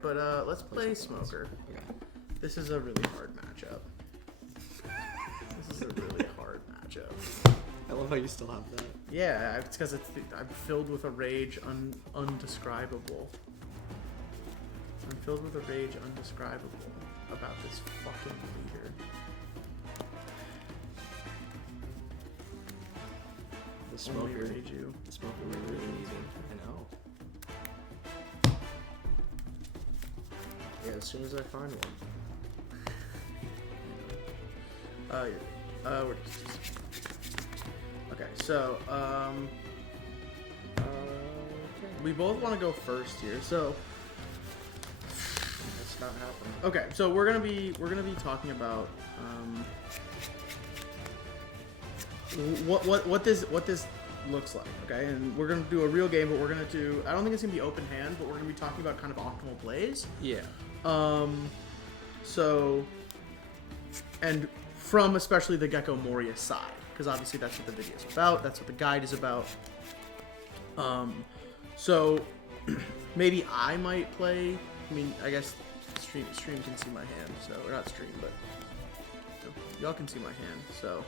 But let's play Smoker. Okay. This is a really hard matchup. This is a really hard matchup. I love how you still have that. Yeah, it's because I'm filled with a rage undescribable. I'm filled with a rage undescribable about this fucking leader. The smoker. Only rage you. The smoker really easy. I know. Yeah, as soon as I find one. Okay, so we both want to go first here, so It's not happening. okay, so we're gonna be talking about what this looks like, okay, and we're gonna do a real game, but we're gonna do, I don't think it's gonna be open hand, but we're gonna be talking about kind of optimal plays. Yeah. So, and from especially the Gecko Moria side, because obviously that's what the video is about, that's what the guide is about. So maybe I might play, I mean, I guess stream can see my hand, so, or not stream, but y'all can see my hand, so,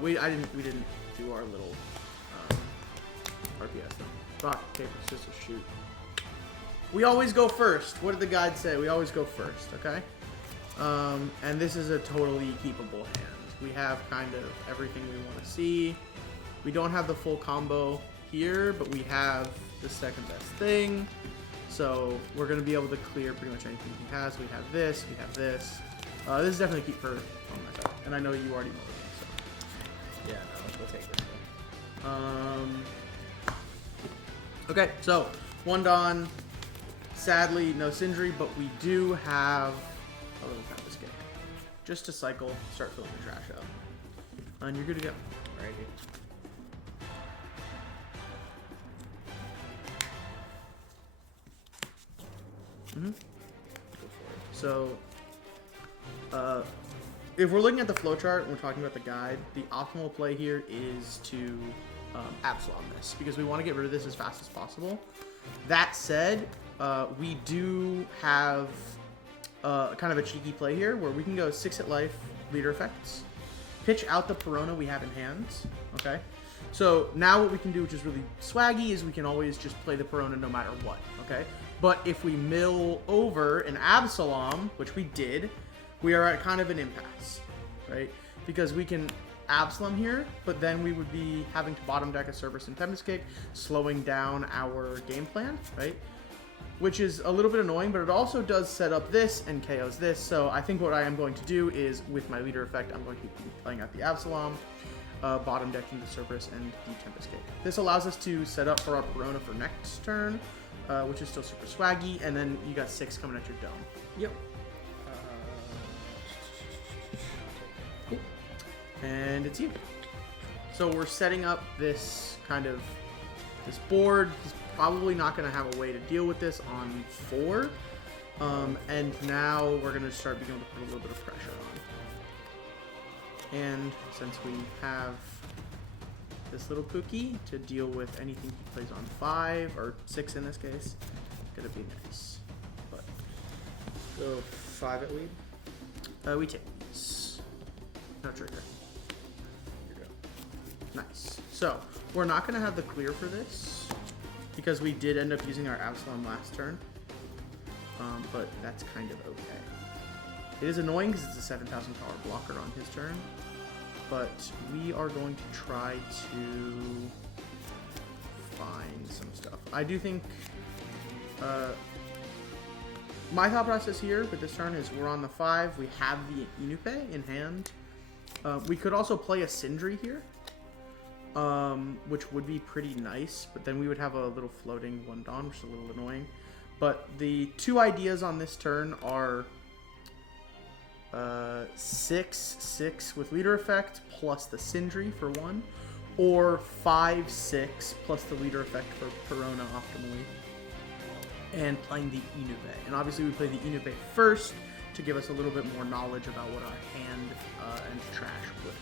we didn't do our little, RPS though. Rock, paper, scissors, shoot. We always go first. What did the guide say? We always go first, okay? And this is a totally keepable hand. We have kind of everything we want to see. We don't have the full combo here, but we have the second best thing. So we're going to be able to clear pretty much anything he has. We have this, we have this. This is definitely keep for on my side. And I know you already know the game, so. Yeah, no, we'll take this one. Okay, so one Dawn. Sadly, no Sindri, but we do have a little kind of escape. Just to cycle, start filling the trash out. And you're good to go. Alright, dude. Mm-hmm. Go for it. So, if we're looking at the flowchart and we're talking about the guide, the optimal play here is to Absalom this, because we want to get rid of this as fast as possible. That said, we do have kind of a cheeky play here where we can go 6 hit life, leader effects, pitch out the Perona we have in hands, okay? So now what we can do, which is really swaggy, is we can always just play the Perona no matter what, okay? But if we mill over an Absalom, which we did, we are at kind of an impasse, right? Because we can Absalom here, but then we would be having to bottom deck a Cerberus and Tempest Kick, slowing down our game plan, right? Which is a little bit annoying, but it also does set up this and KOs this. So I think what I am going to do is, with my leader effect, I'm going to be playing out the Absalom, bottom decking the Cerberus and the Tempest Kick. This allows us to set up for our Perona for next turn, which is still super swaggy, and then you got 6 coming at your dome. Yep. Cool. And it's you. So we're setting up this kind of this board. He's probably not going to have a way to deal with this on 4. And now we're going to start beginning to put a little bit of pressure on. And since we have this little cookie to deal with anything he plays on 5, or 6 in this case, it's going to be nice. But Go 5 at lead. we take these. No trigger. Here you go. Nice. So we're not going to have the clear for this, because we did end up using our Absalom last turn, but that's kind of okay. It is annoying because it's a 7,000 power blocker on his turn, but we are going to try to find some stuff. I do think my thought process here with this turn is we're on the 5, we have the Inupe in hand. We could also play a Sindri here, which would be pretty nice, but then we would have a little floating 1 Dawn, which is a little annoying. But the 2 ideas on this turn are 6/6 with leader effect plus the Sindri for 1, or 5/6 plus the leader effect for Perona optimally, and playing the Inupe. And obviously we play the Inupe first to give us a little bit more knowledge about what our hand and trash would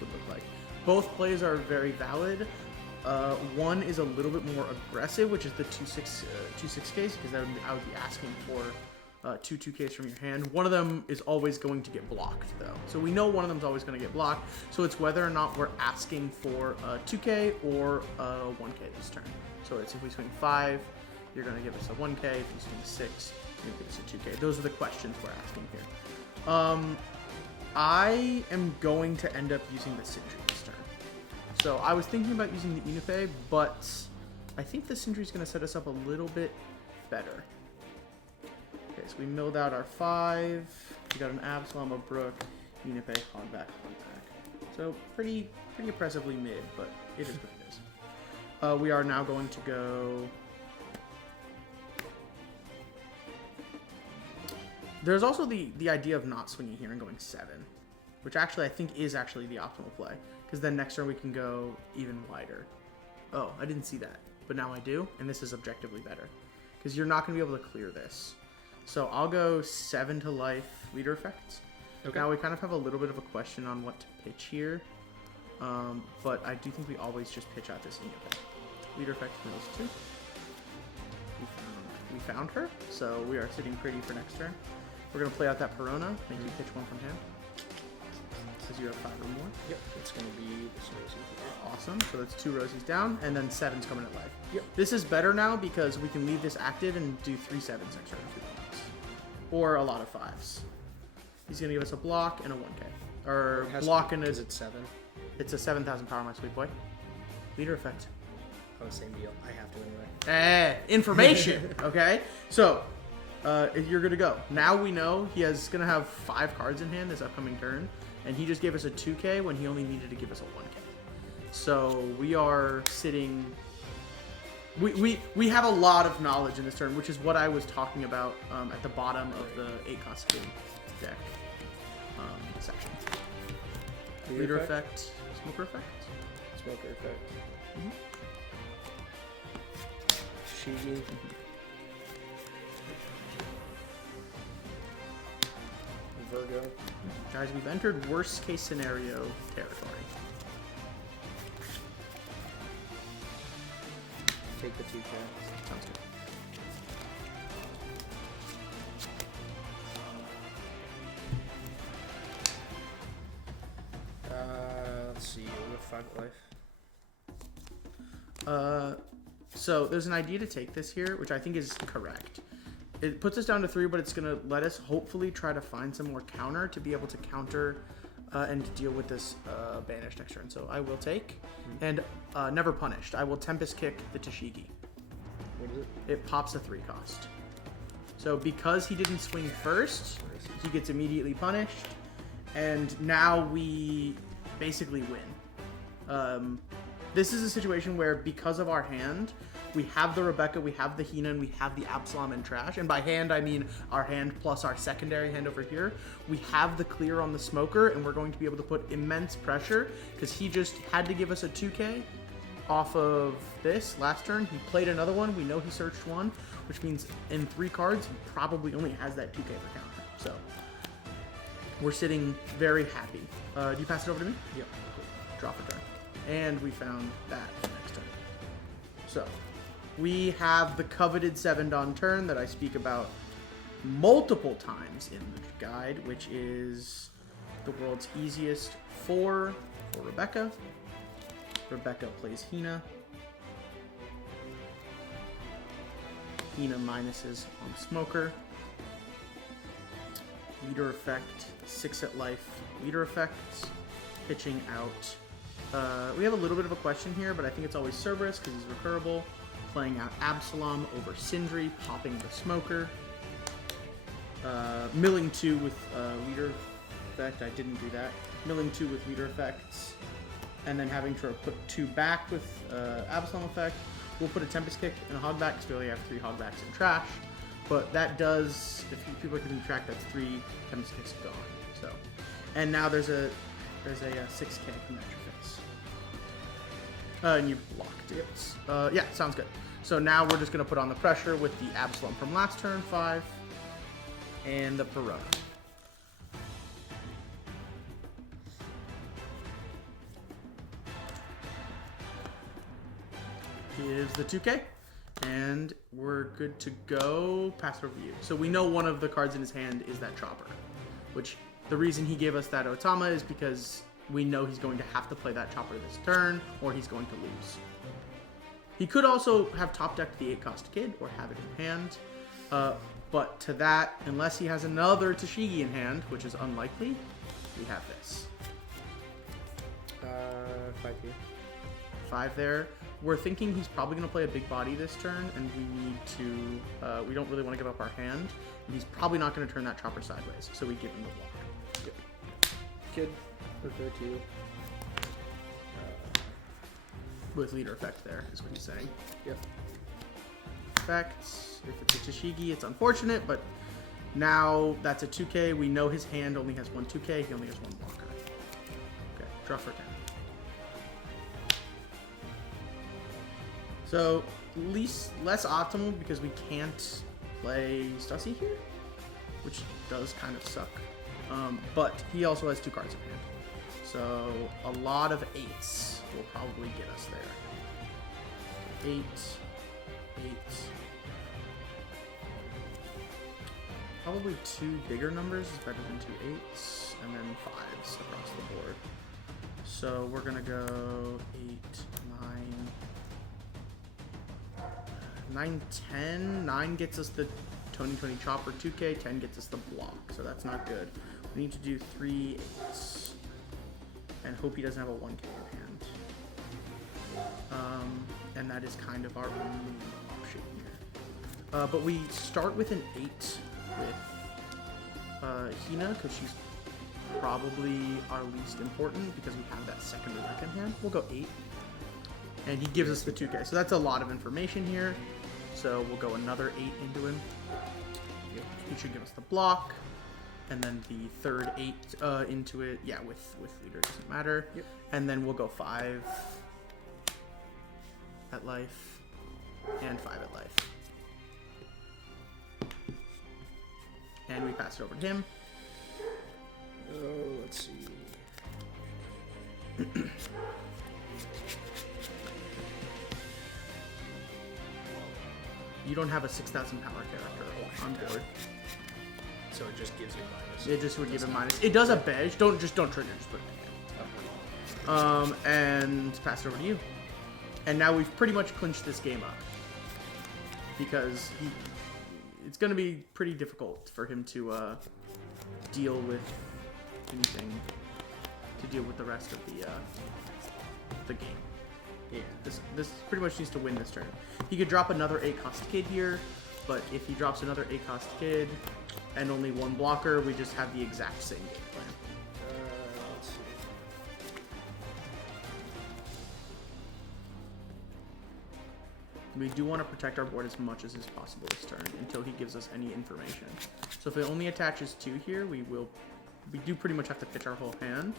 look like. Both plays are very valid. One is a little bit more aggressive, which is the 2/6 case, because I would be asking for 2/2Ks from your hand. One of them is always going to get blocked, though. So we know one of them is always going to get blocked. So it's whether or not we're asking for a 2K or a 1K this turn. So it's if we swing 5, you're going to give us a 1K. If you swing 6, you're going to give us a 2K. Those are the questions we're asking here. I am going to end up using the Sindri this turn. So I was thinking about using the Unifei, but I think the Sindri is going to set us up a little bit better. Okay, so we milled out our 5. We got an Absalom, a Brook, Unifei, Hogback. So pretty oppressively mid, but it is what it is. We are now going to go... There's also the idea of not swinging here and going 7, which actually I think is actually the optimal play, because then next turn we can go even wider. Oh, I didn't see that, but now I do, and this is objectively better, because you're not going to be able to clear this. So I'll go 7 to life leader effects. Okay. Now we kind of have a little bit of a question on what to pitch here, but I do think we always just pitch out this Unifei. Leader effect mills 2. We found her, so we are sitting pretty for next turn. We're going to play out that Perona, make you pitch 1 from hand. Because you have 5 or more. Yep, it's going to be this Rosie. Awesome, so that's 2 Rosies down, and then 7's coming at life. Yep. This is better now because we can leave this active and do 3 7s next turn if we want. Or a lot of 5s. He's going to give us a block and a 1K. Or block and a... Is it 7? It's a 7,000 power, my sweet boy. Leader effect. Oh, same deal. I have to anyway. Information, okay? So, you're good to go. Now we know he's going to have 5 cards in hand this upcoming turn, and he just gave us a 2K when he only needed to give us a 1K. So, we are sitting... We have a lot of knowledge in this turn, which is what I was talking about at the bottom of the 8 costume deck section. Leader effect. Smoker effect? Smoker effect. Mm-hmm. Shigi. Virgo. Guys, we've entered worst case scenario territory. Take the 2K. Sounds good. Let's see. We have 5 life. So there's an idea to take this here, which I think is correct. It puts us down to 3, but it's going to let us hopefully try to find some more counter to be able to counter and deal with this banish next turn. So I will take, and never punished. I will Tempest Kick the Tashigi. What is it? It pops a 3 cost. So because he didn't swing first, he gets immediately punished, and now we basically win. This is a situation where, because of our hand, we have the Rebecca, we have the Hina, and we have the Absalom and Trash. And by hand, I mean our hand plus our secondary hand over here. We have the clear on the Smoker, and we're going to be able to put immense pressure, because he just had to give us a 2K off of this last turn. He played another one. We know he searched 1, which means in 3 cards, he probably only has that 2K for counter. So we're sitting very happy. Do you pass it over to me? Yep. Cool. Draw for turn. And we found that for next turn. So we have the coveted 7 on turn that I speak about multiple times in the guide, which is the world's easiest 4 for Rebecca. Rebecca plays Hina. Hina minuses on Smoker. Leader effect, 6 at life. Leader effects, pitching out. We have a little bit of a question here, but I think it's always Cerberus because he's recurable. Playing out Absalom over Sindri, popping the Smoker. Milling 2 with leader effect. I didn't do that. Milling 2 with leader effects. And then having to put 2 back with Absalom effect. We'll put a Tempest Kick and a Hogback because we only have 3 Hogbacks in Trash. But that does, if people are keeping track, that's 3 Tempest Kicks gone. So, and now there's a 6K from that your face. And you blocked it. Yeah, sounds good. So now we're just going to put on the pressure with the Absalom from last turn, 5, and the Perona. Gives the 2K. And we're good to go. Pass it over to you. So we know one of the cards in his hand is that Chopper. Which, the reason he gave us that Otama is because we know he's going to have to play that Chopper this turn, or he's going to lose. He could also have top decked the 8-cost Kid, or have it in hand. But to that, unless he has another Tashigi in hand, which is unlikely, we have this. 5P. 5 there. We're thinking he's probably going to play a big body this turn, and we need to... we don't really want to give up our hand. And he's probably not going to turn that Chopper sideways, so we give him the block. Yep. Kid, refer to... with leader effect there, is what he's saying. Yep. Effects. If it's a Tashigi, it's unfortunate, but now that's a 2K. We know his hand only has one 2K. He only has one blocker. Okay, draw for 10. So, less optimal because we can't play Stussy here, which does kind of suck. But he also has 2 cards in hand. So, a lot of 8s will probably get us there. 8, 8. Probably 2 bigger numbers is better than 2 8s, and then 5s across the board. So, we're going to go 8, 9, 10. 9 gets us the Tony Chopper 2K, 10 gets us the block, so that's not good. We need to do 3 8s. And hope he doesn't have a 1K in hand. And that is kind of our only option here. But we start with an 8 with Hina, because she's probably our least important, because we have that second Rebecca in hand. We'll go 8. And he gives us the 2K. So that's a lot of information here. So we'll go another 8 into him. He should give us the block. And then the third 8 into it. Yeah, with leader, doesn't matter. Yep. And then we'll go 5 at life. And 5 at life. And we pass it over to him. Oh, let's see. You don't have a 6,000 power character on board. So it just gives you minus. It just would give it minus. It does a badge. Don't trigger. Just put it in. And pass it over to you. And now we've pretty much clinched this game up, because it's going to be pretty difficult for him to deal with anything, to deal with the rest of the game. Yeah, this pretty much needs to win this turn. He could drop another 8-cost Kid here, but if he drops another 8-cost Kid and only 1 blocker, we just have the exact same game plan. Let's see. We do want to protect our board as much as is possible this turn until he gives us any information. So if it only attaches 2 here, we do pretty much have to pitch our whole hand.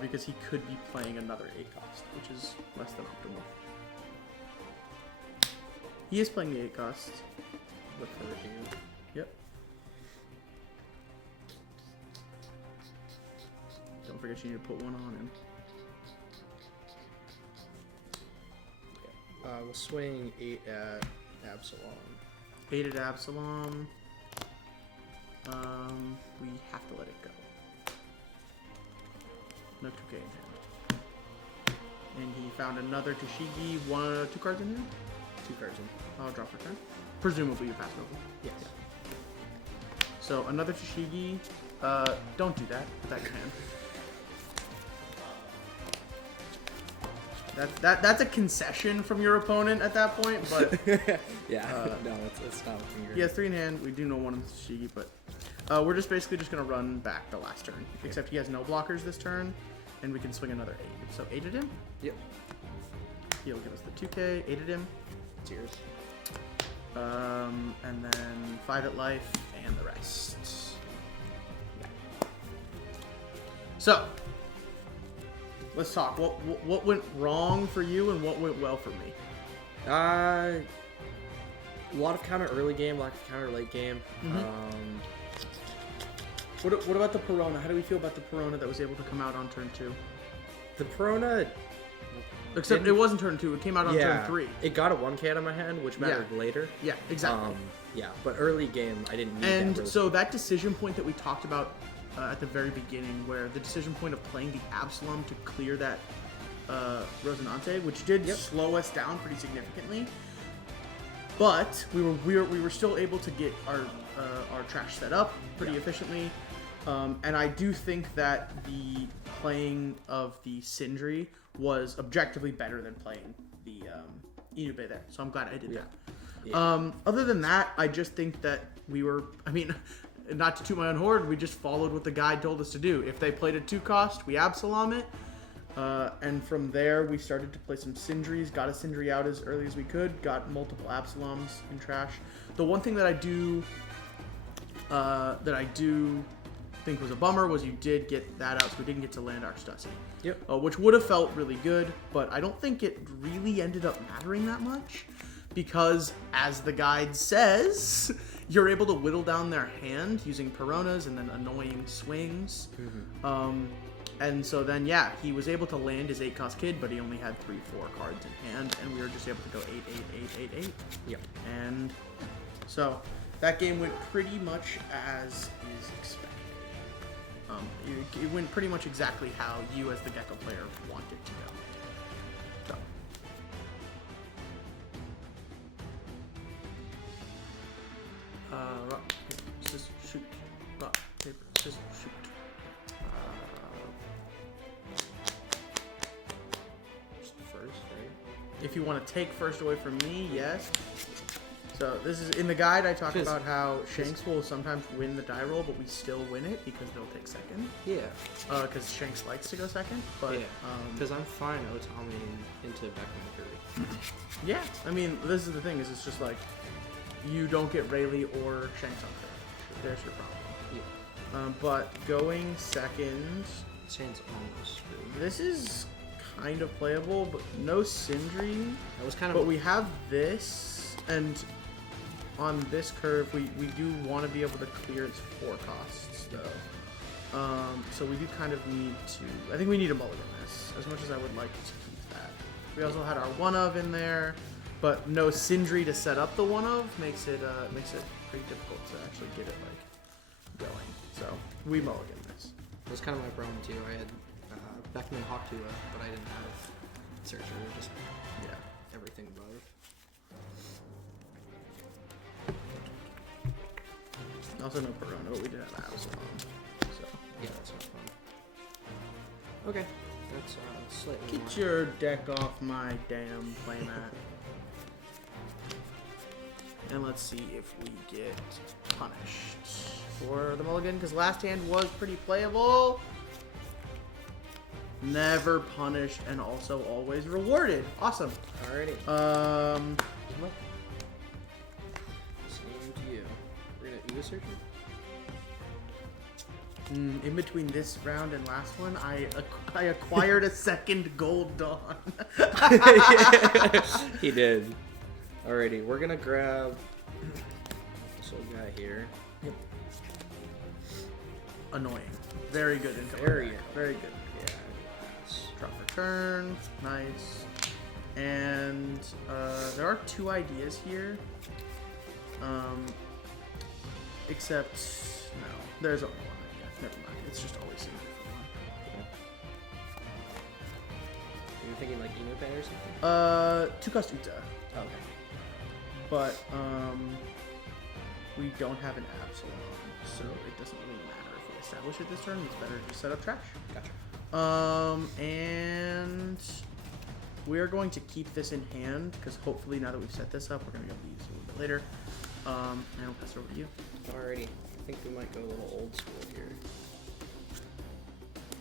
Because he could be playing another 8-cost, which is less than optimal. He is playing the 8-cost. Look for it here. Yep. Don't forget you need to put 1 on him. We'll swing 8 at Absalom. 8 at Absalom. We have to let it go. No 2K in hand. And he found another Tashigi. 2 cards in here? 2 cards in. I'll draw for turn. Presumably you pass it over. Yes. Yeah. So another Tashigi. Don't do that. Put that in your hand. That's a concession from your opponent at that point, but yeah. No, it's not looking good. he has 3 in hand. We do know 1 of the Tashigi, but we're just basically just gonna run back the last turn. Except he has no blockers this turn, and we can swing another 8. So 8 at him. Yep. He'll give us the 2K. 8 at him. Tears. And then 5 at life, and the rest. Yeah. So let's talk. What went wrong for you, and what went well for me? A lot of counter early game, lack of counter late game. Mm-hmm. What about the Perona? How do we feel about the Perona that was able to come out on turn 2? The Perona, Except it wasn't turn 2. It came out on turn 3. It got a 1K out of my hand, which mattered later. Yeah, exactly. Yeah, but early game, I didn't need that. And so that decision point that we talked about at the very beginning, where the decision point of playing the Absalom to clear that Rosinante, which did slow us down pretty significantly, but we were still able to get our trash set up pretty efficiently. And I do think that the playing of the Sindri was objectively better than playing the Inube there. So I'm glad I did that. Yeah. Other than that, I just think that we were, I mean, not to toot my own horn, we just followed what the guide told us to do. If they played a 2-cost, we Absalom it. And from there, we started to play some Sindris, got a Sindri out as early as we could, got multiple Absaloms in trash. The one thing that I do think was a bummer was you did get that out, so we didn't get to land our Stussy. Yep. Which would have felt really good, but I don't think it really ended up mattering that much, because as the guide says, you're able to whittle down their hand using Peronas and then annoying swings. Mm-hmm. And so then, yeah, he was able to land his 8-cost kid, but he only had 3-4 cards in hand, and we were just able to go 8-8-8-8-8. Yep. And so that game went pretty much as is expected. It went pretty much exactly how you, as the Gecko player, wanted to go. So. Rock, paper, scissors, shoot. Rock, paper, scissors, shoot. Just first, right? If you want to take first away from me, yes. So this is in the guide. I talk about how Shanks will sometimes win the die roll, but we still win it because they'll take second. Yeah. Because Shanks likes to go second. But because I'm fine Otami into Beckman. Yeah. I mean, this is the thing. Is it's just like you don't get Rayleigh or Shanks on third. There's your problem. Yeah. But going second. Shanks almost screwed. This is kind of playable, but no Sindri. That was kind of. But we have this and. On this curve, we do want to be able to clear its 4 costs, though. So we do kind of need to... I think we need a mulligan this, as much as I would like to keep that. We also had our 1-of in there, but no Sindri to set up the 1-of makes it pretty difficult to actually get it, going. So we mulligan this. That was kind of my problem, too. I had Beckman Hawktula, but I didn't have Searcher, just everything above. Also no Perona, but we did have Absalom. So yeah, that's not fun. Okay, that's slightly Get your deck off my damn playmat. And let's see if we get punished for the mulligan, because last hand was pretty playable. Never punished and also always rewarded. Awesome. Alrighty. Searcher? In between this round and last one, I acquired a second Gold Dawn. He did. Alrighty, we're gonna grab this old guy here. Yep. Annoying. Very good income. Very good. Yeah. Drop return. Nice. And there are 2 ideas here. Except, no, there's only 1 idea. Never mind. It's just always seen for 1. You're thinking like Inupe or something? 2-cost Uta. Oh, okay. But, we don't have an Absalom, so it doesn't really matter if we establish it this turn. It's better to set up trash. Gotcha. And we're going to keep this in hand, because hopefully now that we've set this up, we're going to be able to use it a little bit later. And I'll pass it over to you. Alrighty. I think we might go a little old school here.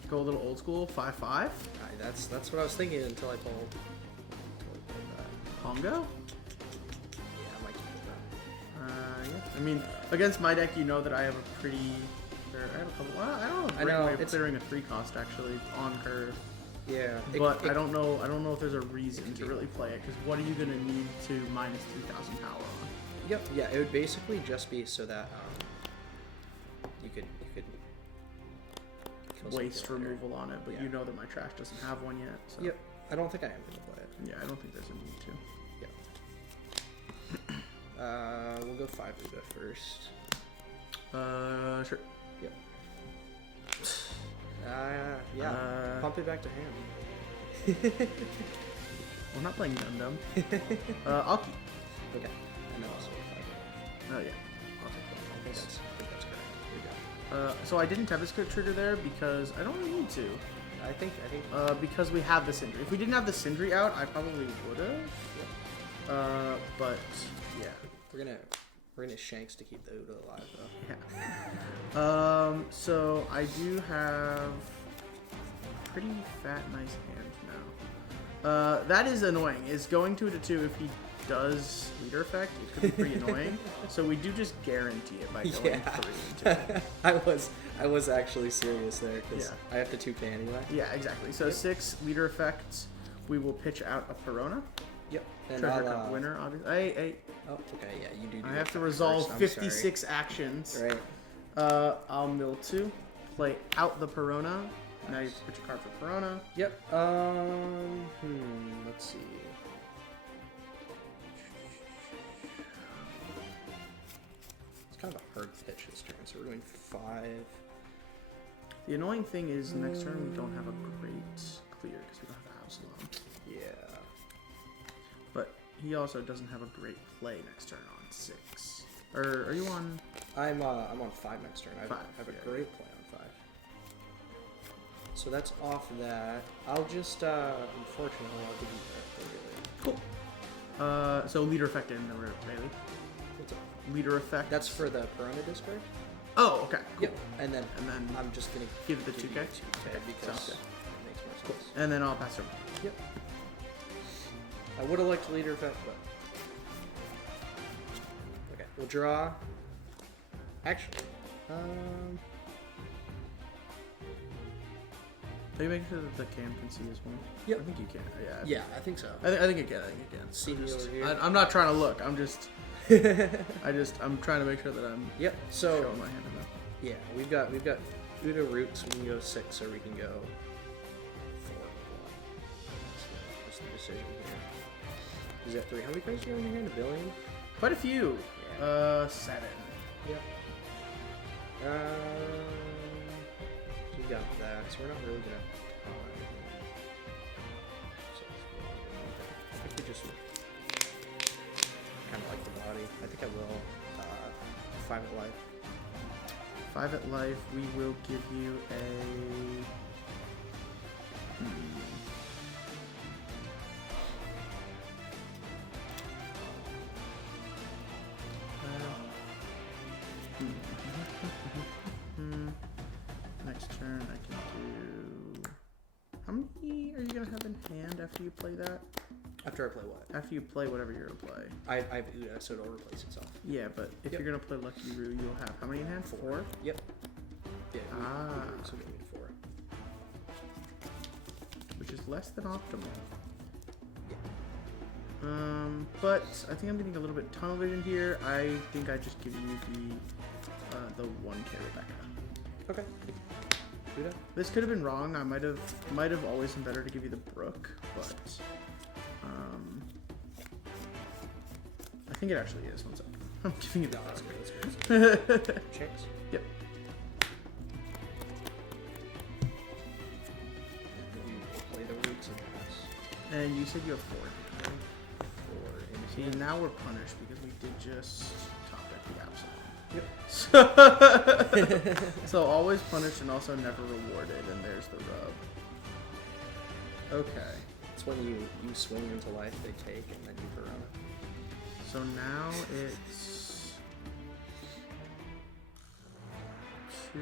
Go a little old school, 5-5? That's what I was thinking until I pulled that. Pongo? Yeah, I might keep that. Yeah. I mean, against my deck, you know that I have a pretty... I have a couple... Well, I don't know. I know. It's clearing a 3-cost, actually, on curve. Yeah. But I don't know if there's a reason to really play it, because what are you going to need to minus 2,000 power on? Yep. Yeah, it would basically just be so that you could waste removal on it, but you know that my trash doesn't have one yet. So. Yep. I don't think I am going to play it. Yeah, I don't think there's a need to. Yeah. We'll go 5 Uda first. Sure. Yep. Yeah. Pump it back to hand. We're not playing Dum-Dum. I'll keep. Okay. And then also 5. Oh, yeah. I'll take that. I think that's correct. Here we go. So I didn't have this quick trigger there because I don't really need to. I think. Because we have the Sindri. If we didn't have the Sindri out, I probably would have. Yep. But yeah, we're gonna Shanks to keep the Uda alive though. Yeah. So I do have pretty fat, nice hands now. That is annoying. Is going to a 2 if he does leader effect, it could be pretty annoying. So we do just guarantee it by going 3 into it. I was actually serious there because Yeah. I have to 2K anyway. Yeah, exactly. So 6 leader effects. We will pitch out a Perona. Yep. And Treasure Cup winner, obviously. Hey. Oh, okay. Yeah, you do. I have to resolve 56 actions. Right. I'll mill 2, play out the Perona. Now you put your card for Perona. Yep. Let's see. It's kind of a hard pitch this turn, so we're doing 5. The annoying thing is next turn we don't have a great clear because we don't have Absalom. Yeah. But he also doesn't have a great play next turn on 6. Or are you on? I'm on 5 next turn. I have 5, a great play on 5. So that's off that. I'll just unfortunately I'll give you the Rayleigh. Cool. So leader effect in the Rayleigh. What's up? Leader effect. That's for the Perona discard? Oh, okay. Cool. Yep. And then I'm just gonna give the 2K? you 2K because Sounds good. it makes more Cool. sense. And then I'll pass over. Yep. I would have liked leader effect, but okay. We'll draw. Actually, Are you making sure that the cam can see as well? Yep. I think you can. Yeah. yeah, I think so. I think it can. I think it can. See me over here. I'm not trying to look. I'm just. I'm trying to make sure that I'm. Yep. So showing my hand enough. yeah, we've got Uda roots. We can go 6, or we can go 4. What's the decision here? Is that 3? How many cards do you have in your hand? $1 billion. Quite a few. Yeah. 7. Yep. So we got that. So we're not really gonna. I think we just kind of like the body. I think I will 5 at life. 5 at life. We will give you a. Next turn, I can do. How many are you gonna have in hand after you play that? After I play what? After you play whatever you're gonna play. I have Uda, so it'll replace itself. Yeah, but if you're gonna play Lucky Roo, you'll have how many in hand? 4? Yep. Yeah. So we need 4. which is less than optimal. Yeah. But I think I'm getting a little bit tunnel vision here. I think I just give you the 1K Rebecca. Okay. Uda. This could have been wrong. I might have always been better to give you the Brook, but I think it actually is. One second. I'm giving you the That's Brook. good. That's good. Shanks. Yep. You play the roots and pass. And you said you have 4. 4. See, now we're punished because we did just top deck the Absalom. Yep. So always punished and also never rewarded, and there's the rub. Okay. It's when you swing into life, they take, and then you burn it. So now it's 2.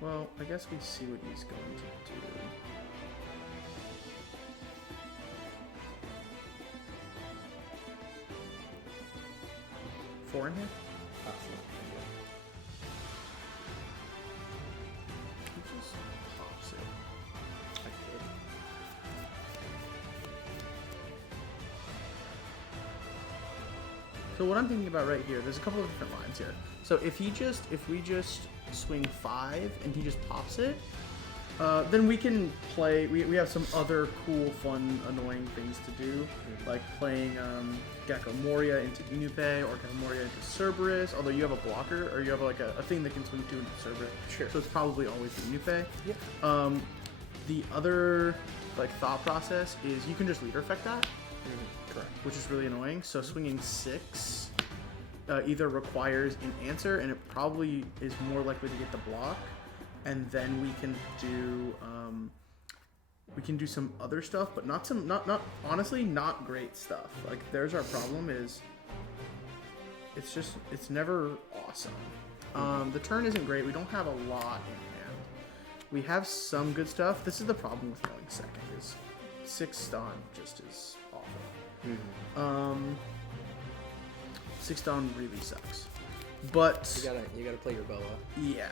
Well, I guess we see what he's going to do. Four in here? He just pops it. I could. So what I'm thinking about right here, there's a couple of different lines here. So if we just swing 5 and he just pops it, Then we can play. We have some other cool, fun, annoying things to do, like playing Gecko Moria into Inupe or Gecko Moria into Cerberus. Although you have a blocker, or you have like a thing that can swing 2 into Cerberus. Sure. So it's probably always Inupe. Yeah. The other like thought process is you can just leader effect that, Correct. which is really annoying. So swinging 6 either requires an answer, and it probably is more likely to get the block. And then we can do some other stuff, but not honestly not great stuff. Like there's our problem is it's never awesome. The turn isn't great. We don't have a lot in hand. We have some good stuff. This is the problem with going second is 6 stun just is awful. 6 stun really sucks. But you gotta play your boa. Yeah.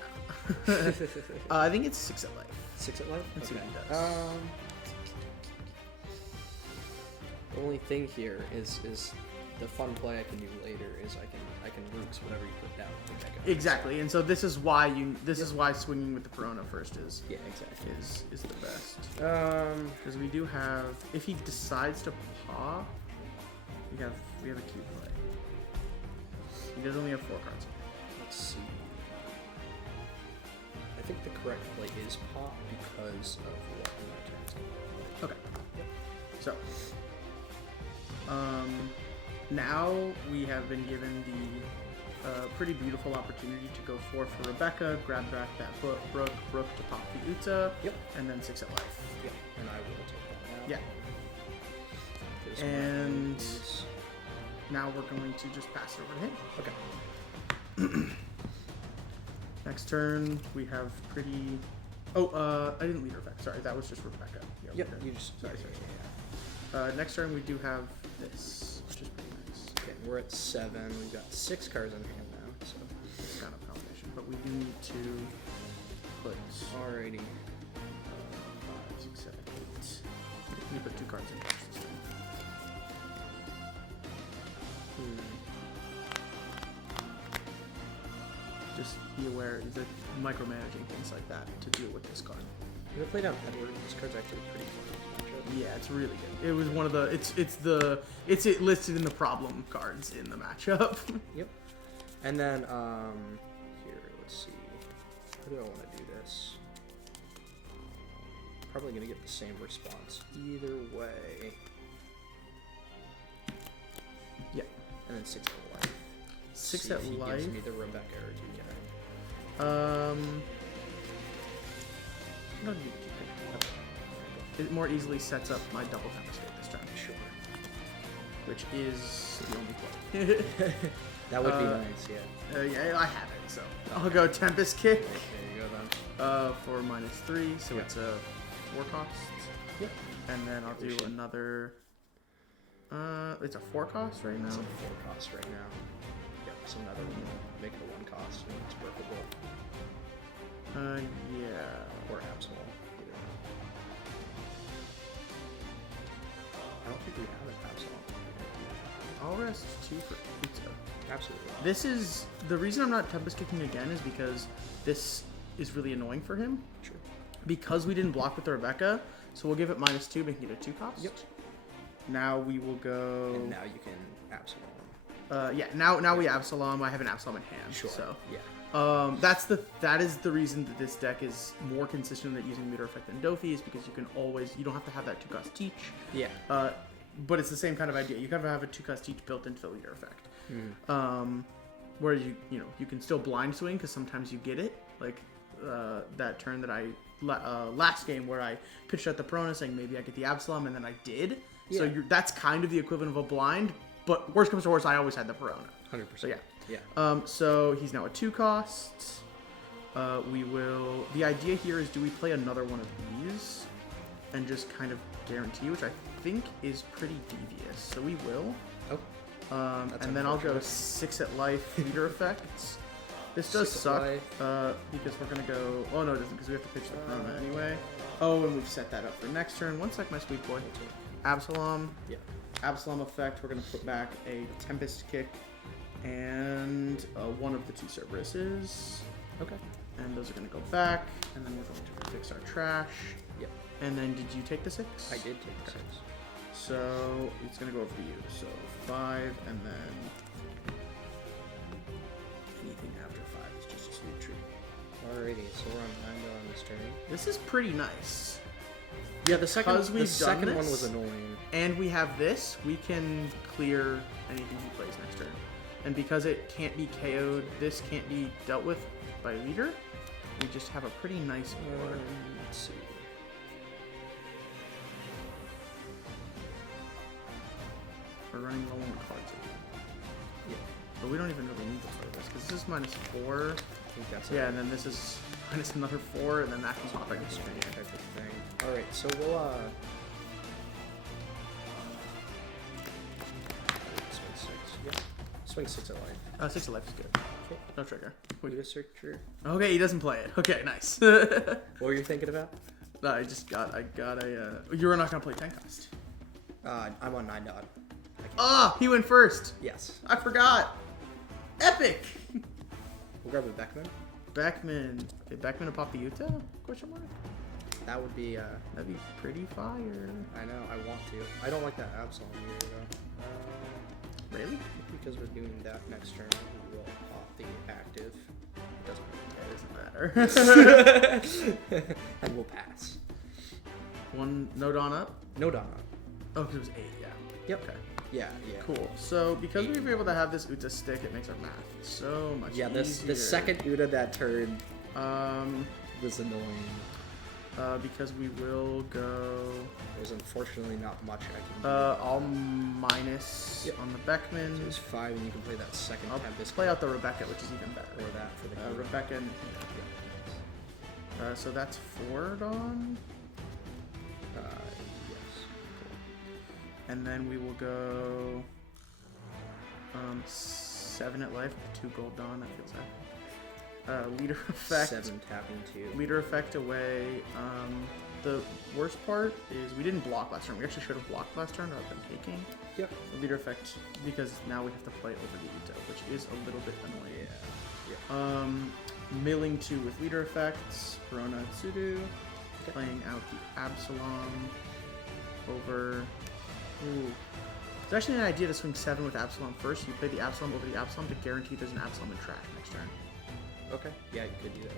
I think it's 6 at life. 6 at life? Let's see Okay. what he does. The only thing here is the fun play I can do later is I can roots whatever you put down. Exactly, and so this is why is why swinging with the Corona first is exactly is the best. Because we do have, if he decides to paw, we have a cute play. He does only have 4 cards. Let's see. I think the correct play is pop because of what my turns. Okay. So, now we have been given the pretty beautiful opportunity to go 4 for Rebecca, grab back that Brook to pop the Uta, and then 6 at life. Yep, and I will take that now. Yeah. This And one is- now we're going to just pass it over to him. Okay. Next turn, we have pretty... Oh, I didn't lead Rebecca. Sorry, that was just Rebecca. Yep, okay. you just... Sorry. Next turn, we do have this, which is pretty nice. Okay, we're at 7. We've got 6 cards in hand now, so... It's kind of combination, but we do need to put... Alrighty. 5, 6, 7, 8. We put 2 cards in first this turn. Just be aware that micromanaging things like that to deal with this card. I'm gonna play down Edward. This card's actually pretty fun. Yeah, it's really good. It was one of the it's listed in the problem cards in the matchup. Yep. And then here, let's see. How do I want to do this? Probably gonna get the same response either way. Yeah. And then 6 at life. 6 See at if he life. gives me the Rebecca or 2K. No, it more easily sets up my double tempest this turn. Sure. Which is the only play. That would be nice, yeah. Yeah, I have it, so I'll go Tempest Kick There you go then. for -3, so it's a 4 cost. Yep. And then I'll do another. It's a 4 cost right now. It's a 4 cost right now. Yep, so another one. Make it a 1 cost and it's workable. Yeah. Or Absol. Either. I don't think we have an Absol. I'll rest 2 for pizza. Absolutely. This is the reason I'm not Tempest Kicking again is because this is really annoying for him. True. Because we didn't block with the Rebecca, so we'll give it -2, making it a 2 cost. Yep. Now we will go. And now you can Absol. Yeah. Now we Absalom. I have an Absalom in hand. Sure. So. Yeah. That is the reason that this deck is more consistent at using meter effect than Dofy is because you don't have to have that 2 cost teach. Yeah. But it's the same kind of idea. You kind of have a 2 cost teach built into the leader effect. Where you can still blind swing because sometimes you get it, like that turn that I last game where I pitched at the Perona saying maybe I get the Absalom and then I did. Yeah. So that's kind of the equivalent of a blind, but worst comes to worst, I always had the Perona. 100%. So yeah. Yeah. So he's now at 2 costs. The idea here is do we play another one of these and just kind of guarantee, which I think is pretty devious. So we will. Oh. And then I'll go 6 at life leader effects. This does 6 at suck life. because we're gonna go. Oh no, it doesn't because we have to pitch the Corona anyway. Oh, and we've set that up for next turn. 1 sec, my sweet boy. Absalom. Yeah. Absalom effect. We're gonna put back a Tempest Kick and one of the 2 Cerberuses. Okay. And those are going to go back. And then we're going to fix our trash. Yep. And then did you take the 6? I did take the 6. So it's going to go over to you. So 5 and then anything after 5 is just a sweet treat. Alrighty, so we're on 9 on this turn. This is pretty nice. Yeah, the second one one was annoying. And we have this, we can clear anything he plays next turn. And because it can't be KO'd, this can't be dealt with by leader, we just have a pretty nice board. Let's see. We're running low on cards again. Yeah. But we don't even really need to play this, because this is -4. I think that's yeah, and then this is minus another 4, and then that can pop back into screen. type of thing. Alright, so we'll swing 6. Yeah. Swing 6 at life. 6 of life is good. Okay. No trigger. Wait, a searcher. Okay, he doesn't play it. Okay, nice. What were you thinking about? No, I got a, you were not gonna play 10 cost. I'm on 9 dot. Ah, he went first. Yes. I forgot. Epic. We'll grab a Beckman. Beckman. Okay, Beckman to pop the Utah? Question mark. That would be, That'd be pretty fire. I know, I want to. I don't like that Absalom either, though. Really? Because we're doing that next turn, we will pop the active. It That doesn't matter. and we'll pass. One node on up? No Donna. Oh, because it was 8, yeah. Yep. Okay. Yeah, yeah. Cool. So, because we were able to have this Uta stick, it makes our math so much easier. Yeah, the second Uta that turn Um, was annoying. because we will go... There's unfortunately not much I can do. I'll minus on the Beckman. So there's 5, and you can play that second I'll have this play out the Rebecca, which is even better. or that for the game. Rebecca and... so that's 4 on. Yes. And then we will go 7 at life with 2 gold Dawn. That feels happy. Leader effect. 7 tapping 2. Leader effect away. The worst part is we didn't block last turn. We actually should have blocked last turn rather than taking. Yep. The leader effect, because now we have to play over the Uta, which is a little bit annoying. Yeah. Milling 2 with leader effects. Verona and Sudu. Okay. Playing out the Absalom over... Ooh. There's actually an idea to swing 7 with Absalom first. You play the Absalom over the Absalom to guarantee there's an Absalom in trash next turn. Okay. Yeah, you could do that.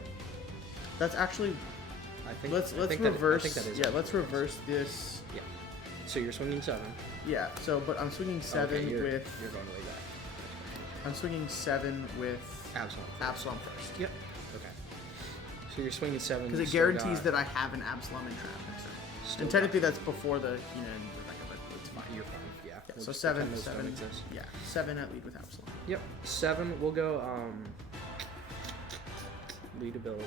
That's actually... I think. Let's I think reverse. That, I think that is yeah, let's reverse this. Yeah. So you're swinging 7. Yeah. So, but I'm swinging 7 okay, you're with. You're going way back. I'm swinging 7 with Absalom. Absalom first. Yep. Okay. So you're swinging 7 Because it guarantees that I have an Absalom in trap next turn. And technically that's before the Hina and Rebecca, but it's fine. You're fine. Yeah. Yeah, so 7. Yeah. 7 at lead with Absalom. Yep. 7. We'll go. Lead ability.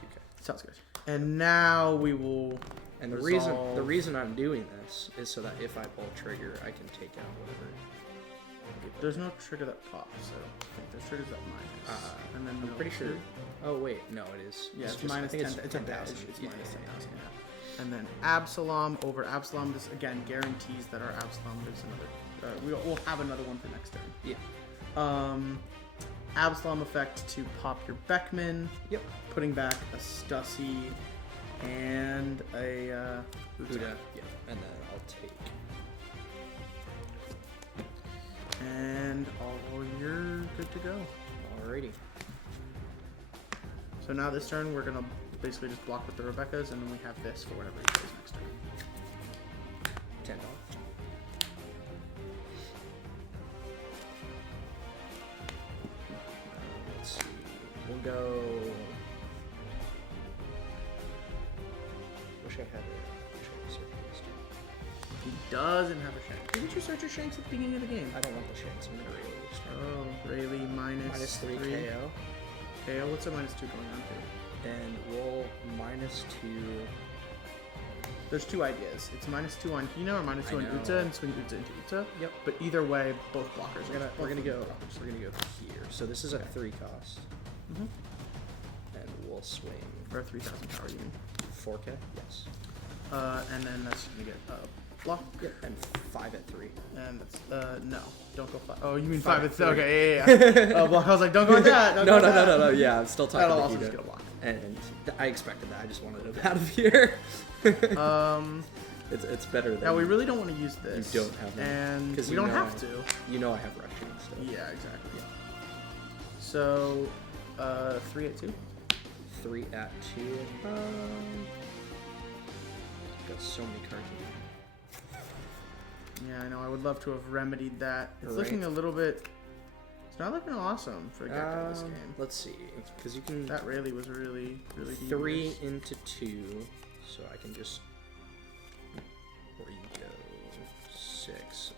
2K. Sounds good. And now we will. And the reason I'm doing this is so that if I pull trigger, I can take out whatever. There's no trigger that pops, so I think there's triggers that minus. And then I'm pretty sure. Oh wait, no, it is. Yeah, it's just, minus 10. It's It's 10,000. It's Yeah, minus 10,000. yeah. Yeah. And then Absalom over Absalom. This again guarantees that our Absalom lives another. We'll have another one for next turn. Yeah. Absalom effect to pop your Beckman. Yep. Putting back a Stussy and a Buddha. Yeah. And then I'll take. And you're good to go. Alrighty. So now this turn we're gonna basically just block with the Rebecca's, and then we have this for whatever he plays next turn. $10. Let's see. We'll go. Wish I had a Shanks. He doesn't have a Shanks. Didn't you search your Shanks at the beginning of the game? I don't want the Shanks. I'm gonna Rayleigh this turn. Oh, Rayleigh minus 3 3 KO. KO. What's a minus 2 going on to? And roll -2. There's 2 ideas. It's minus 2 on Hina or minus 2 on know. Uta, and swing Uta into Uta. Yep. But either way, both blockers. We're gonna go here. So this is a 3 cost, Mm-hmm. and we'll swing For a 3,000 power, you mean? 4K. Yes. And then that's gonna get block. Yep. And 5 at 3. And that's no, don't go 5. Oh, you mean 5 5 at at 3. Okay, yeah. Block. I was like, don't go with that. Don't No, go with that. no. Yeah, I'm still talking That'll to also Hito. just get a block. And I expected that. I just wanted him out of here. It's better than. Now we really don't want to use this. You don't have them. And we you don't know- have to. You know I have rushing and stuff. Yeah, exactly. Yeah. So, 3 at 2. 3 at 2. Got so many cards in Yeah, I know. I would love to have remedied that. It's Right. looking a little bit. It's not looking awesome for Gecko this game. Let's see, because you can That really was really devious. 3 into 2, so I can just. Where you go? 6.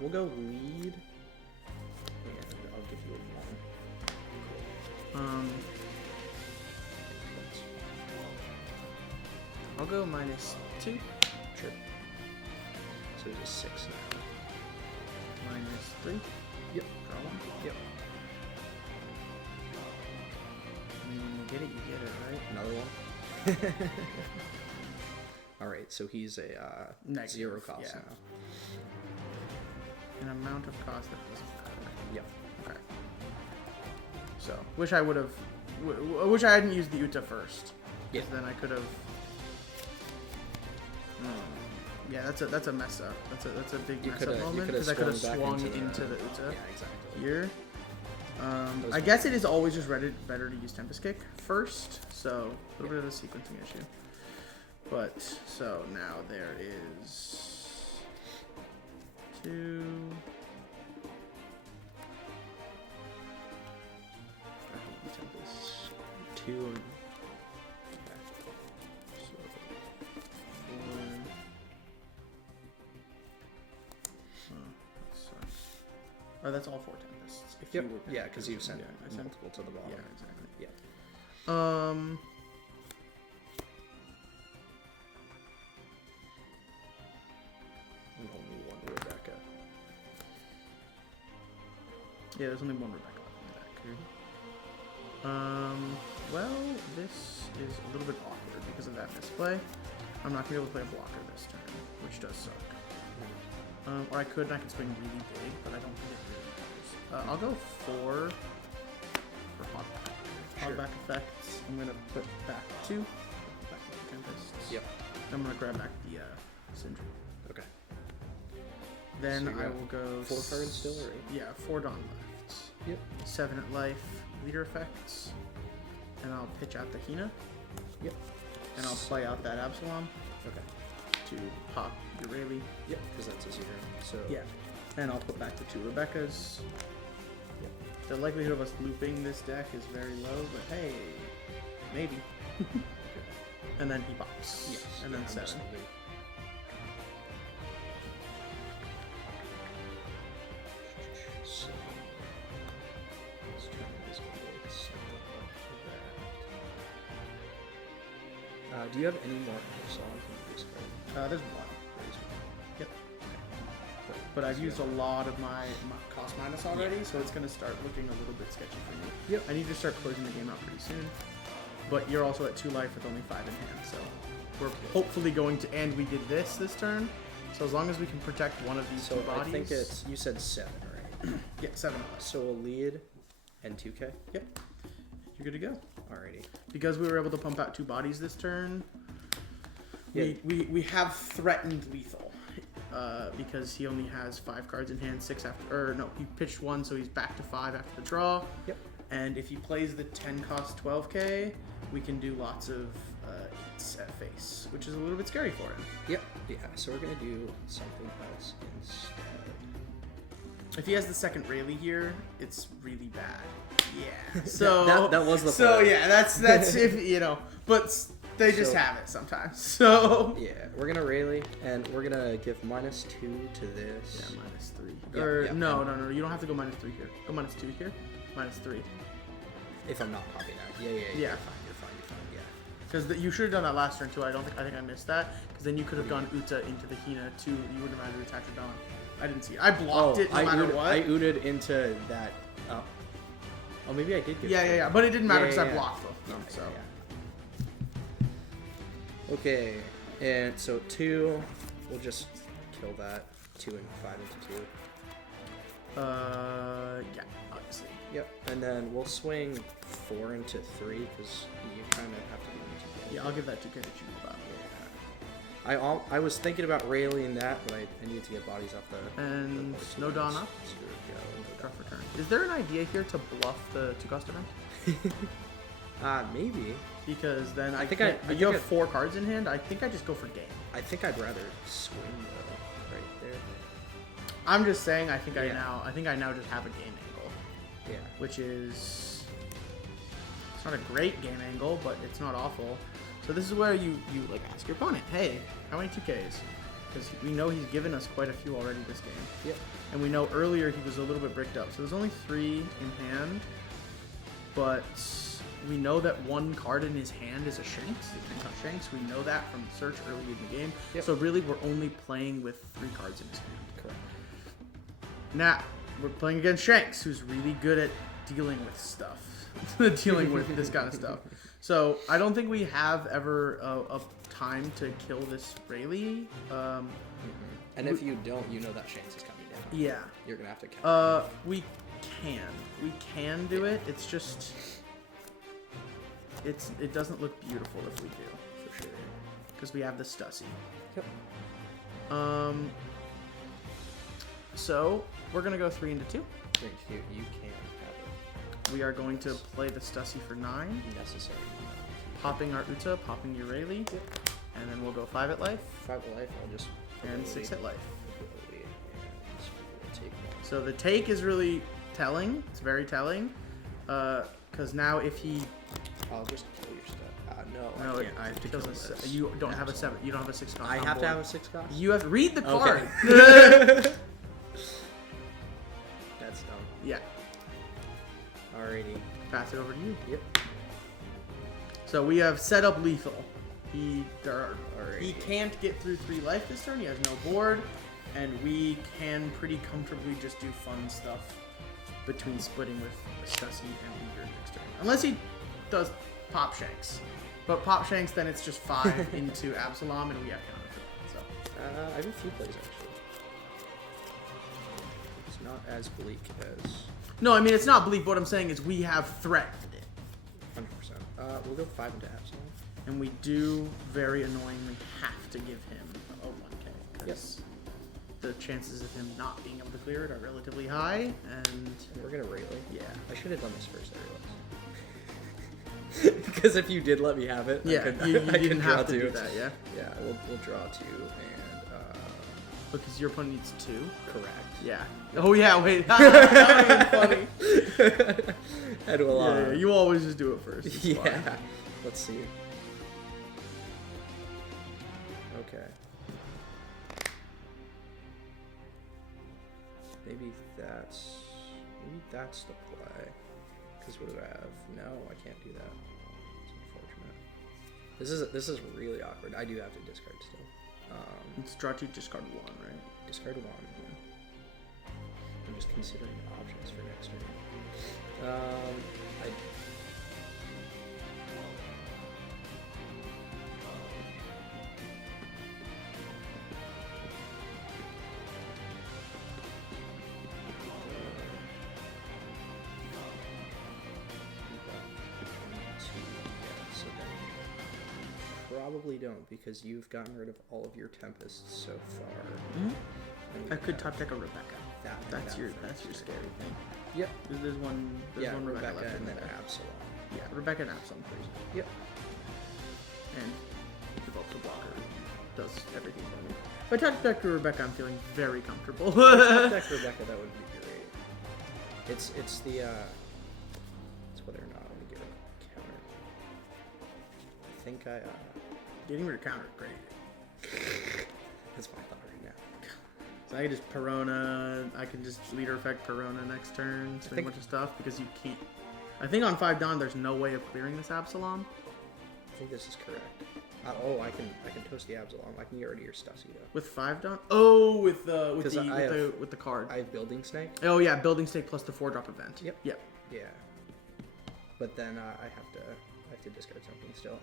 We'll go lead, and I'll give you a 1. I'll go -2. Sure. So there's a 6 now. -3. Yep. Draw 1. Yep. You get it, right? Another one. All right, so he's a Negative, 0 cost yeah. now. An amount of cost that doesn't matter. Yep. Okay. So, wish I would have. Wish I hadn't used the Uta first. Yeah. Because then I could have. Yeah, that's a mess up. That's a big mess up moment because I could have swung into the Uta Yeah, exactly. here. I guess it is always just better to use Tempest Kick first, so a little bit of a sequencing issue. But so now there is 2. 2 and So 4. That sucks. Oh, that's all 4 Tempests. If Yep. you were Yeah, because you sent I sent multiple to the bottom. Yeah, exactly. Yeah. And only one Rebecca. Yeah, there's only one Rebecca left in the deck. Well, this is a little bit awkward because of that misplay. I'm not gonna be able to play a blocker this turn, which does suck. Or I could swing really big, but I don't think it really matters. I'll go 4 for hogback effects. I'm gonna put back 2. Back to the Tempests. Yep. I'm gonna grab back the Syndrome. Okay. Then So you I got will go 4 cards still, right? Yeah, 4 Dawn left. Yep. 7 at life, leader effects, and I'll pitch out the Hina. Yep. And I'll play out that Absalom Okay. to pop your Rayleigh. Yep, because that's a 0. So Yeah. And I'll put back the 2 Rebeccas. Yep. The likelihood of us looping this deck is very low, but hey, maybe. And then he pops. Yes. And then I'm 7. just gonna leave. So let's try this one with something like that. Do you have any more Amazon from this card? There's 1. Yep. But I've used a lot of my cost minus already, so it's going to start looking a little bit sketchy for me. Yep. I need to start closing the game out pretty soon. But you're also at 2 life with only 5 in hand, so we're hopefully going to. And we did this turn, so as long as we can protect one of these 2 bodies. I think it's, you said 7, right? Yeah, 7 left. So a lead and 2K? Yep. You're good to go. Alrighty. Because we were able to pump out 2 bodies this turn, Yeah. we have threatened lethal. Because he only has 5 cards in hand, 6 after, or no, he pitched 1, so he's back to 5 after the draw. Yep. And if he plays the 10 cost 12k, we can do lots of 8s at face, which is a little bit scary for him. Yep. Yeah, so we're going to do something else instead. If he has the second Rayleigh here, it's really bad. Yeah. So that was the So plan. yeah, that's if but they just So- have it sometimes. So Yeah, we're going to Rayleigh, and we're going to give -2 to this. yeah, -3. Yeah, Or yeah. no, you don't have to go -3 here. Go -2 here. -3. If I'm not popping out. Yeah. Yeah. You're fine, yeah. Because you should have done that last turn too. I think I missed that. Because then you could have gone Uta into the Hina too. You wouldn't have had to attack your Dawn. I didn't see it. I blocked it no matter what. I ooted into that. Oh, maybe I did get Yeah. But it didn't matter because Yeah. I blocked both of them. So Okay, And so 2, we'll just kill that. 2 and 5 into 2. Yeah, obviously. Yep. And then we'll swing 4 into 3 because you kind of have to do it. Yeah, I'll give that 2K to you about. Yeah. I was thinking about railing that, but I need to get bodies off the. And the Snow Dawn up. Draft return. Is there an idea here to bluff the 2-cost event? Maybe. Because then I think you have 4 cards in hand. I think I just go for game. I think I'd rather swing though, right there. I'm just saying. I think Yeah. I now just have a game angle. Yeah. Which is, it's not a great game angle, but it's not awful. So this is where you like ask your opponent, hey, how many 2Ks? Because we know he's given us quite a few already this game. Yep. And we know earlier he was a little bit bricked up. So there's only 3 in hand, but we know that 1 card in his hand is a Shanks. The 3-cost Shanks. We know that from the search early in the game. Yep. So really, we're only playing with 3 cards in his hand. Correct. Now, we're playing against Shanks, who's really good at dealing with stuff. Dealing with this kind of stuff. So, I don't think we have ever a time to kill this Rayleigh. And if you don't, you know that Shanks is coming down. Yeah. You're going to have to count. We can do it. It's just... It doesn't look beautiful if we do, for sure. Because we have the Stussy. Yep. So, we're going to go 3 into 2. You can't have We are going to play the Stussy for 9. it necessary. Popping our Uta, popping your Rayleigh. Yep. And then we'll go 5 at life. 5 life, I'll just... And 6 at life. And we'll take 1. So the take is really telling. It's very telling. Because now if he... I'll just kill your stuff. No, I have to kills kill us. this. You don't have a 7. You don't have a 6 cost. I on have to board. have a 6 cost? You have to read the card. Okay. That's dumb. Yeah. Alrighty. Pass it over to you. Yep. So we have set up lethal. He Alrighty. can't get through 3 life this turn. He has no board. And we can pretty comfortably just do fun stuff between splitting with Stussy and Leader next turn. Unless he does Pop Shanks. But Pop Shanks, then it's just 5 into Absalom, and we have counter for that. So I have a few plays, actually. It's not as bleak as... no, I mean, it's not bleak. What I'm saying is we have threatened it. 100%. We'll go 5 into Absalom. And we do, very annoyingly, have to give him a 1K. Because the chances of him not being able to clear it are relatively high, and... we're gonna Rayleigh. Yeah. I should have done this first, I realized. Because if you did let me have it, Yeah, you didn't have to do that, yeah? Yeah, we'll draw 2, and... Because your opponent needs 2? correct. Yeah. Oh, yeah, wait. That would be funny. And we'll, Yeah, you always just do it first. It's yeah. fine. Let's see. Okay. Maybe that's the play. Because what do I have? No, I can't do that. It's unfortunate. This is really awkward. I do have to discard still. It's draw 2, discard 1, right? Discard 1. Yeah. I'm just considering options for next turn. Probably don't, because you've gotten rid of all of your Tempests so far. I could top deck a Rebecca. That's your first. scary thing. Yep. There's one Rebecca left and in then there. Absalom. Yeah, Rebecca and Absalom, please. Yep. And develop the blocker does everything for me. If I top deck to Rebecca, I'm feeling very comfortable. Top deck Rebecca, that would be great. It's whether or not I'm gonna get a counter. I think Getting rid of counter, great. that's my thought right now. So I can just Perona, I can just leader effect Perona next turn, swing a bunch of stuff, because you can't... I think on 5 Dawn, there's no way of clearing this Absalom. I think this is correct. I can toast the Absalom. I can get rid of your Stussy though. With 5 Dawn? Oh, with the card. I have Building Snake. Oh yeah, Building Snake plus the 4-drop event. Yep. Yep. Yeah. But then I have to discard something still.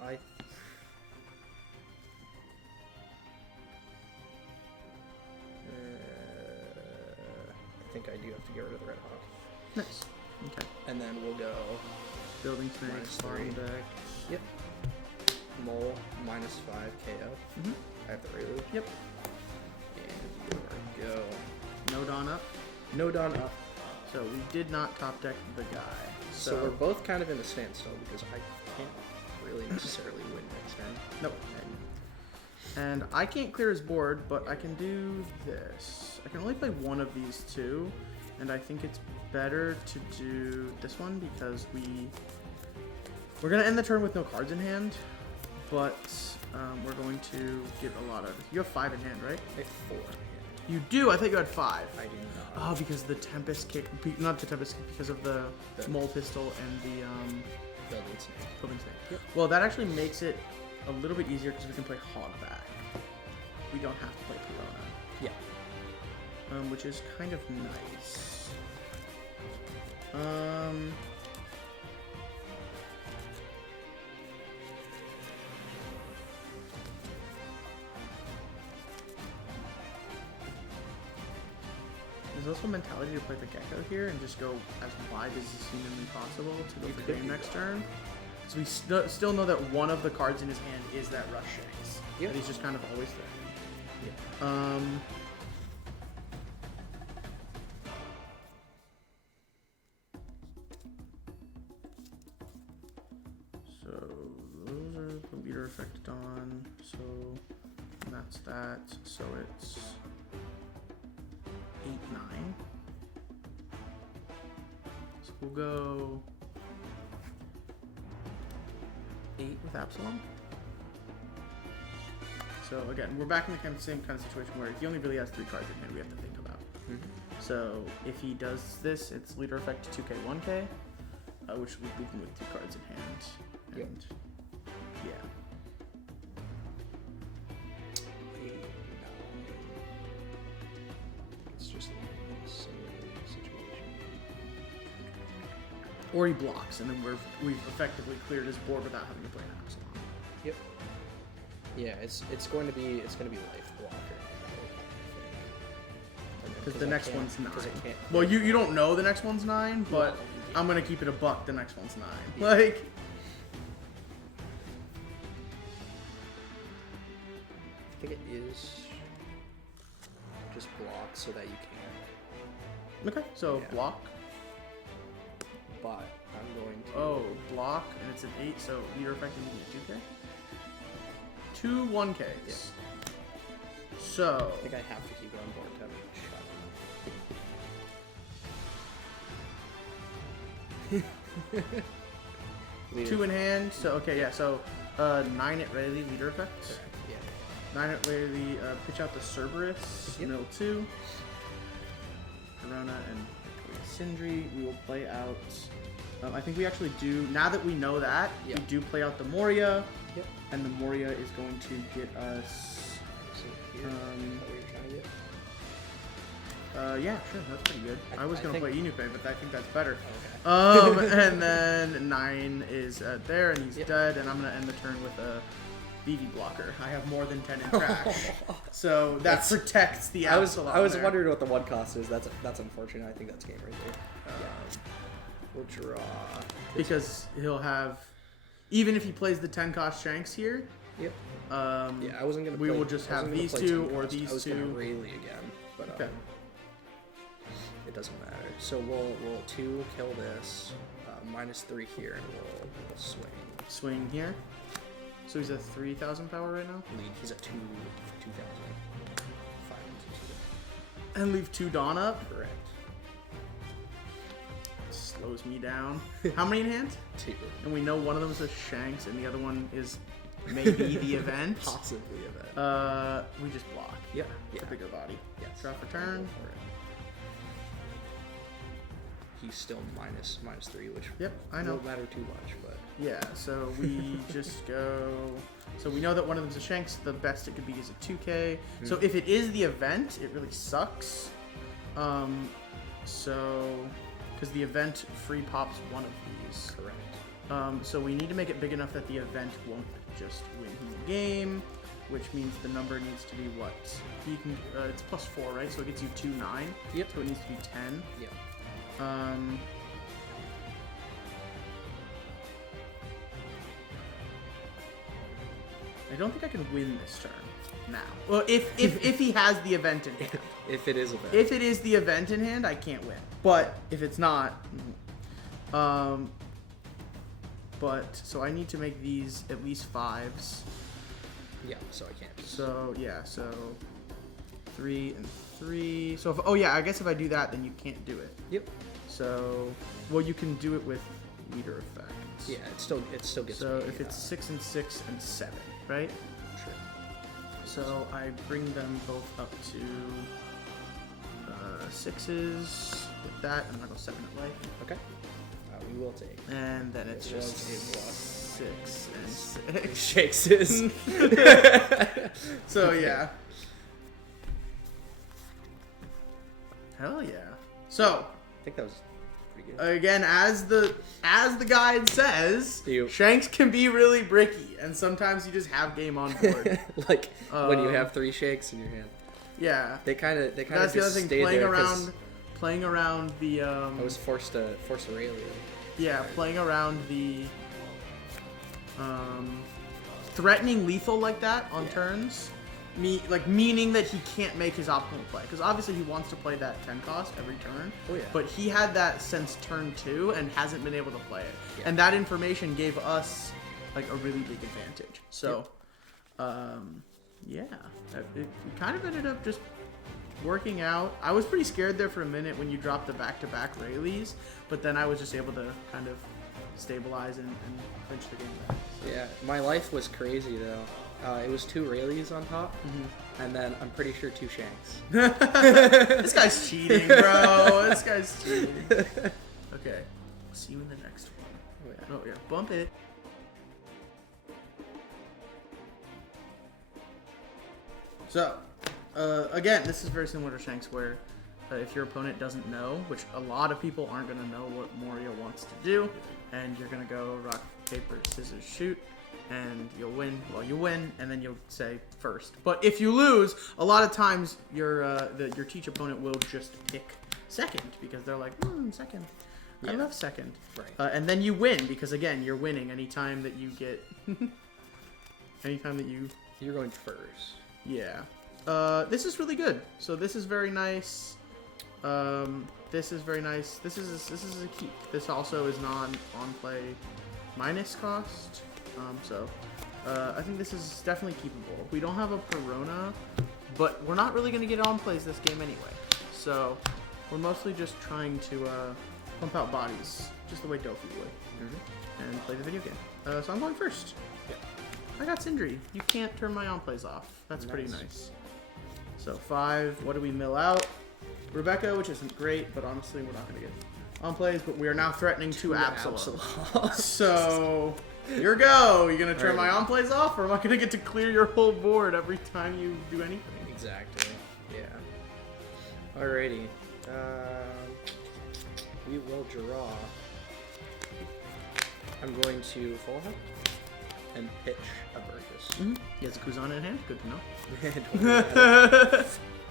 think I do have to get rid of the Red Hawk. Nice. Okay. And then we'll go Building Snakes, farm deck. Yep. Mole, -5 KO. Mm-hmm. I have the Prelude. Yep. And here we go. No Dawn up. No Dawn up. So we did not top deck the guy. So we're both kind of in a standstill because I can't really necessarily win next turn. Nope. And I can't clear his board, but I can do this. I can only play one of these two, and I think it's better to do this one because we're gonna end the turn with no cards in hand, but we're going to get a lot of. You have 5 in hand, right? I have 4 in hand. You do. I thought you had 5. I do not. Oh, because the Tempest kick, not the Tempest kick, because of the Mole Pistol and the Building Snake. Building Snake. Yep. Well, that actually makes it a little bit easier because we can play Hogback. We don't have to play Corona. Yeah. Which is kind of nice. There's also a mentality to play the Gecko here and just go as wide as is humanly possible to go for game next turn. So we still know that one of the cards in his hand is that Rush Shanks. Yep. That he's just kind of always threatening. Yeah. So those are the leader effect on. So that's that. So it's 8, 9. So we'll go 8 with Absalom. So again, we're back in the same kind of situation where he only really has 3 cards in hand we have to think about. Mm-hmm. So if he does this, it's leader effect 2k, 1k, which would leave him with 2 cards in hand. And Yep. yeah. 8, 9. It's just a similar situation. Or he blocks, and then we've effectively cleared his board without having to play an Absalom. Yep. Yeah, it's going to be life blocker. Because the next one's 9. I can't. Well, you don't know the next one's 9, but Well, I'm gonna keep it a buck. The next one's 9. Yeah. Like. I think it is just block so that you can. Okay, so Yeah. block. But I'm going to. Oh, block, and it's an 8, so leader effect and you get 2k. 2 1ks. Yeah. So. I think I have to keep it on board to have a shot. Leader. 2 in hand. So okay, yeah. So 9 at ready leader effect. Correct, yeah. 9 at ready. Pitch out the Cerberus. Yep. Middle 2. Corona and Sindri. We will play out. I think we actually do. Now that we know that, Yeah. we do play out the Moria. Yep. And the Moria is going to get us. So here, is that what you're trying to get? Yeah, sure. That's pretty good. I was gonna think- play Inupe, but I think that's better. Okay. And then 9 is there, and he's Yep. dead, and I'm going to end the turn with a BB blocker. I have more than 10 in trash. So that That's- protects the I was Absalom there. wondering what the 1 cost is. That's unfortunate. I think that's game right there. We'll draw. Because he'll have, even if he plays the 10 cost Shanks here, Yep. yeah, I wasn't gonna. we play, will just I wasn't have gonna these play 2 10 or cost. these I was 2. gonna Rayleigh again, but Okay. It doesn't matter. So we'll 2 kill this, -3 here, and we'll swing. Swing here. So he's at 3,000 power right now. Lead. He's at 2,000. 5 and 2. And leave 2 Dawn up. Correct. Slows me down. How many in hand? 2. And we know one of them is a Shanks, and the other one is maybe the event. Possibly a bet. We just block. Yeah. The bigger body. Yes. Draw for turn. Go for it. He's still -3, which Yep, I know. won't matter too much, but Yeah, so we just go. So we know that one of them's a Shanks. The best it could be is a 2k. So if it is the event, it really sucks. So because the event free pops one of these. correct. So we need to make it big enough that the event won't just win him the game. which means the number needs to be what? You can. It's +4, right? So it gets you 2, 9. Yep. So it needs to be 10. Yep. I don't think I can win this turn now. Well, if he has the event in hand. If it is event. If it is the event in hand, I can't win. But if it's not, but so I need to make these at least 5s. Yeah, so I can't. So yeah, so 3 and 3. So if, oh yeah, I guess if I do that, then you can't do it. Yep. So well, you can do it with leader effects. Yeah, it still gets. So me, if it's 6 and 6 and 7, right? Sure. So I bring them both up to 6s with that, and I'll go 7 at life. Okay. We will take. And then it's It just was a plus. 6 and 6. Shakes his. So yeah. Hell yeah. So I think that was pretty good. again, as the guide says, You- Shanks can be really bricky, and sometimes you just have game on board. Like when you have 3 shakes in your hand. Yeah. They kind of That's the other just thing. stayed Playing there 'cause around, playing around the. I was forced to rail you. Yeah, playing around the. Threatening lethal like that on turns, meaning that he can't make his optimal play, because obviously he wants to play that 10 cost every turn. Oh, yeah. But he had that since turn 2 and hasn't been able to play it, Yeah. and that information gave us like a really big advantage. So, yeah, it kind of ended up just working out. I was pretty scared there for a minute when you dropped the back-to-back Rayleighs, but then I was just able to kind of stabilize and clinch the game back. Yeah, my life was crazy though. It was 2 Rayleighs on top, and then I'm pretty sure 2 Shanks. This guy's cheating, bro. This guy's cheating. Okay, see you in the next one. Oh yeah, bump it. So, again, this is very similar to Shanks, where if your opponent doesn't know, which a lot of people aren't going to know what Moria wants to do, and you're going to go rock, paper, scissors, shoot, and you'll win. Well, you win, and then you'll say first. But if you lose, a lot of times your teach opponent will just pick second, because they're like, second. I love second. Right. And then you win, because again, you're winning anytime that you get... anytime that you... You're going first. Yeah. This is really good. So this is very nice. This is very nice. This is a keep. This also is on play minus cost. I think this is definitely keepable. We don't have a Perona, but we're not really going to get on plays this game anyway. So we're mostly just trying to pump out bodies, just the way Dofy would, and play the video game. So I'm going first. Yeah. I got Sindri. You can't turn my on plays off. That's Nice. pretty nice. So 5. What do we mill out? Rebecca, which isn't great, but honestly, we're not going to get on plays. But we are now threatening 2 Absalom. So here we go. You going to turn my on plays off, or am I going to get to clear your whole board every time you do anything? Exactly. Yeah. Alrighty. We will draw. I'm going to full head and pitch a Burgess. He has a Kuzan in hand. Good to know.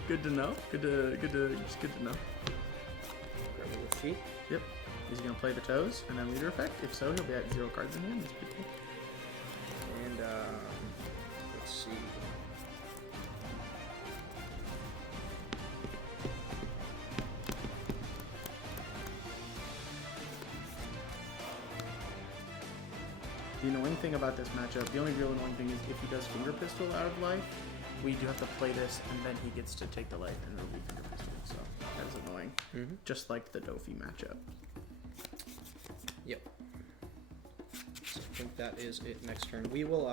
Good to know. Good to know. Grab the feet. Yep. Is he gonna play the toes and then leader effect? If so, he'll be at 0 cards in hand. That's pretty cool. And let's see. The annoying thing about this matchup, the only real annoying thing is if he does Finger Pistol out of life, we do have to play this, and then he gets to take the life, and it'll be Finger Pistol. So that is annoying. Just like the Dofy matchup. Yep. So I think that is it. Next turn, we will.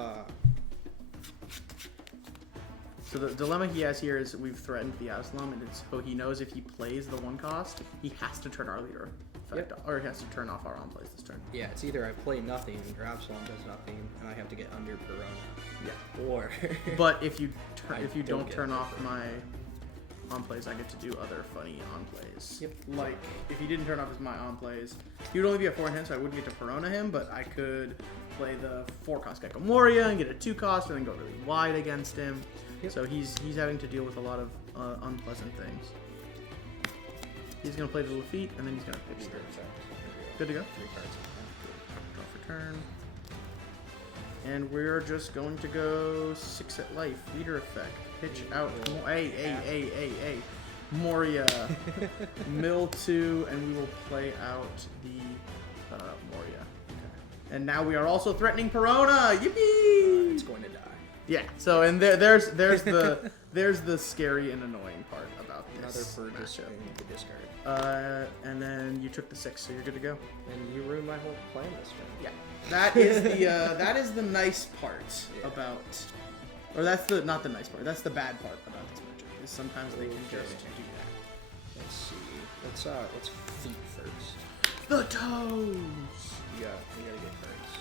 So the dilemma he has here is we've threatened the Absalom, and it's so he knows if he plays the 1 cost, he has to turn our leader effect off, or he has to turn off our on plays this turn. Yeah, it's either I play nothing or Absalom does nothing, and I have to get under Perona. Yeah. Or. But if you I don't get turn it. off my on plays, I get to do other funny on plays. Yep. Like, if he didn't turn off his my on plays, he would only be at 4 in hand, so I wouldn't get to Perona him, but I could play the 4-cost Gecko Moria and get a 2-cost and then go really wide against him. Yep. So he's having to deal with a lot of unpleasant things. He's going to play the Lafitte, and then he's going to pitch Leader the effect. Good to go. 3 cards. Draw for turn. And we're just going to go 6 at life. Leader effect. Pitch out. Hey. Moria. Mill 2, and we will play out the Moria. Okay. And now we are also threatening Perona. Yippee! It's going to die. Yeah. So and there's the there's the scary and annoying part about this. Another bird just matchup. the discard. And then you took the 6, so you're good to go. And you ruined my whole plan this turn. Yeah. That is the that is the nice part about, or that's the not the nice part. That's the bad part about this matchup. Is sometimes they can just do that. Let's see. Let's feet first. The toes. We gotta get cards.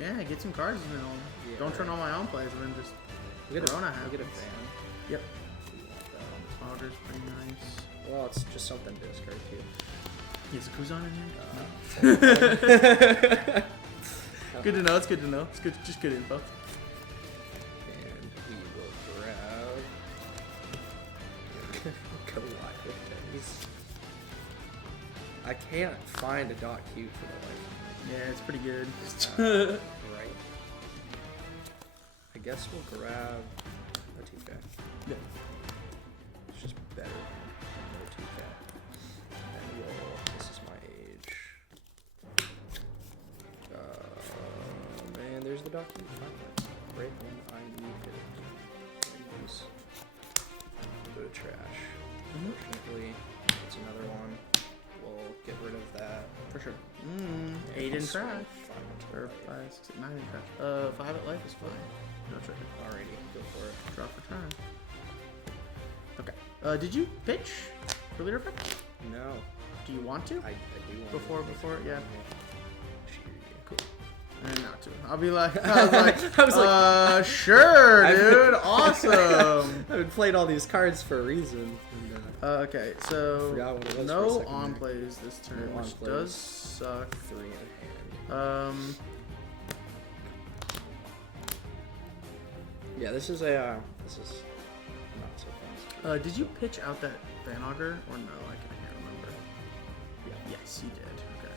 Yeah, get some cards and then Yeah, don't turn on my own plays and then just We get Corona a ban. happens. Yep. Auger's pretty nice. Well, it's just something to discard too. Is Kuzan in here? Good to know. It's good to know. It's good. Just good info. And we will grab. Go wide with these. I can't find a dot cute for the life. Yeah, it's pretty good. Right. I guess we'll grab a 2K. Yeah. It's just better than no 2K. And we'll. This is my age. Man, there's the dot cute. Right when I need it. Use. Go to trash. Unfortunately, it's another one. We'll get rid of that. For sure. 8 in Swing trash. 5 Or into 5, life. 6, 9 in trash. 5 at life is fine. No trigger. Alrighty, go for it. Draw for turn. Okay. Did you pitch for leader effect? No, Do you want to? I do want Before, yeah. Cool. And not to. I'll be like, I was like, sure, dude, awesome. I've played all these cards for a reason. And, Okay, so Forgot what it was for a no second on there. plays this turn, No on which plays. does suck. 3 in hand. Yeah, this is not so fast. Did you pitch out that Van Auger or no? I can't remember. Yeah. Yes, you did. Okay.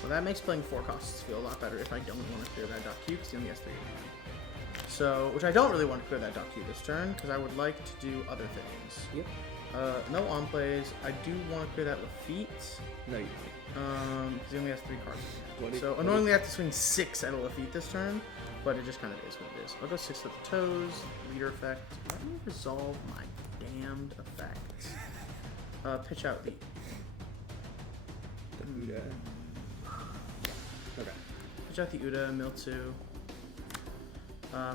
Well, that makes playing 4 costs feel a lot better if I don't want to clear that dot Q because he only has 3 in hand. So, which I don't really want to clear that dot Q this turn because I would like to do other things. Yep. No on plays. I do want to clear that Lafitte. No, you don't. Because he only has 3 cards. What do you- So what do annoyingly, I have to swing 6 at a Lafitte this turn, but it just kind of is what it is. I'll go 6 at the toes, leader effect. Let me resolve my damned effects. Pitch out the. Yeah. Okay. Pitch out the Uda, mill 2.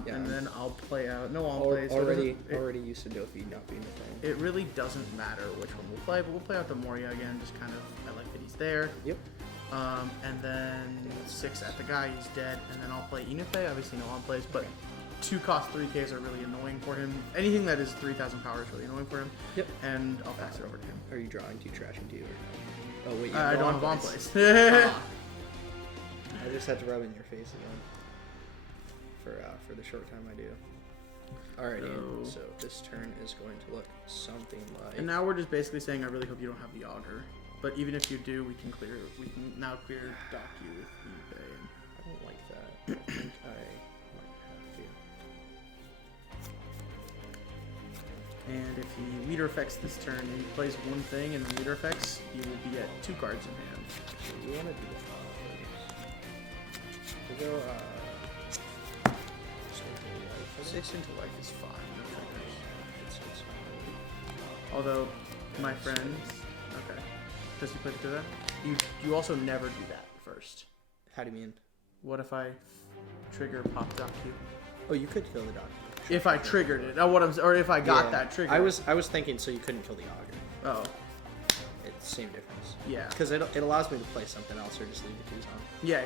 Yeah. And then I'll play out. No on plays. so it Already doesn't- used to Dofi not being a thing. It really doesn't matter which one we'll play, but we'll play out the Moria again. Just kind of, I like that he's there. Yep. And then 6 at the guy, he's dead. And then I'll play Inufe, obviously no on plays, but 2 cost 3Ks are really annoying for him. Anything that is 3,000 power is really annoying for him. Yep. And I'll pass it over to him. Are you drawing 2 trash into you or no? Oh wait, you I have don't have on plays. plays. Ah. I just had to rub it in your face again. For the short time I do. Alrighty, so this turn is going to look something like. And now we're just basically saying, I really hope you don't have the Auger. But even if you do, we can now clear Doc you with Inufe. I don't like that. I think I might have to. And if he leader effects this turn, and he plays one thing and then leader effects, he will be at 2 cards in hand. So we want to do that. We'll go. 6 into life is fine. No triggers. It's fine. Although, my friend, okay, does he play through that? You also never do that first. How do you mean? What if I trigger pop Doc Q? Oh, you could kill the doctor. If I triggered it, or if I got that trigger. I was thinking so you couldn't kill the auger. Oh, It's the same difference. yeah. Because it allows me to play something else or just leave the 2s on. Yeah.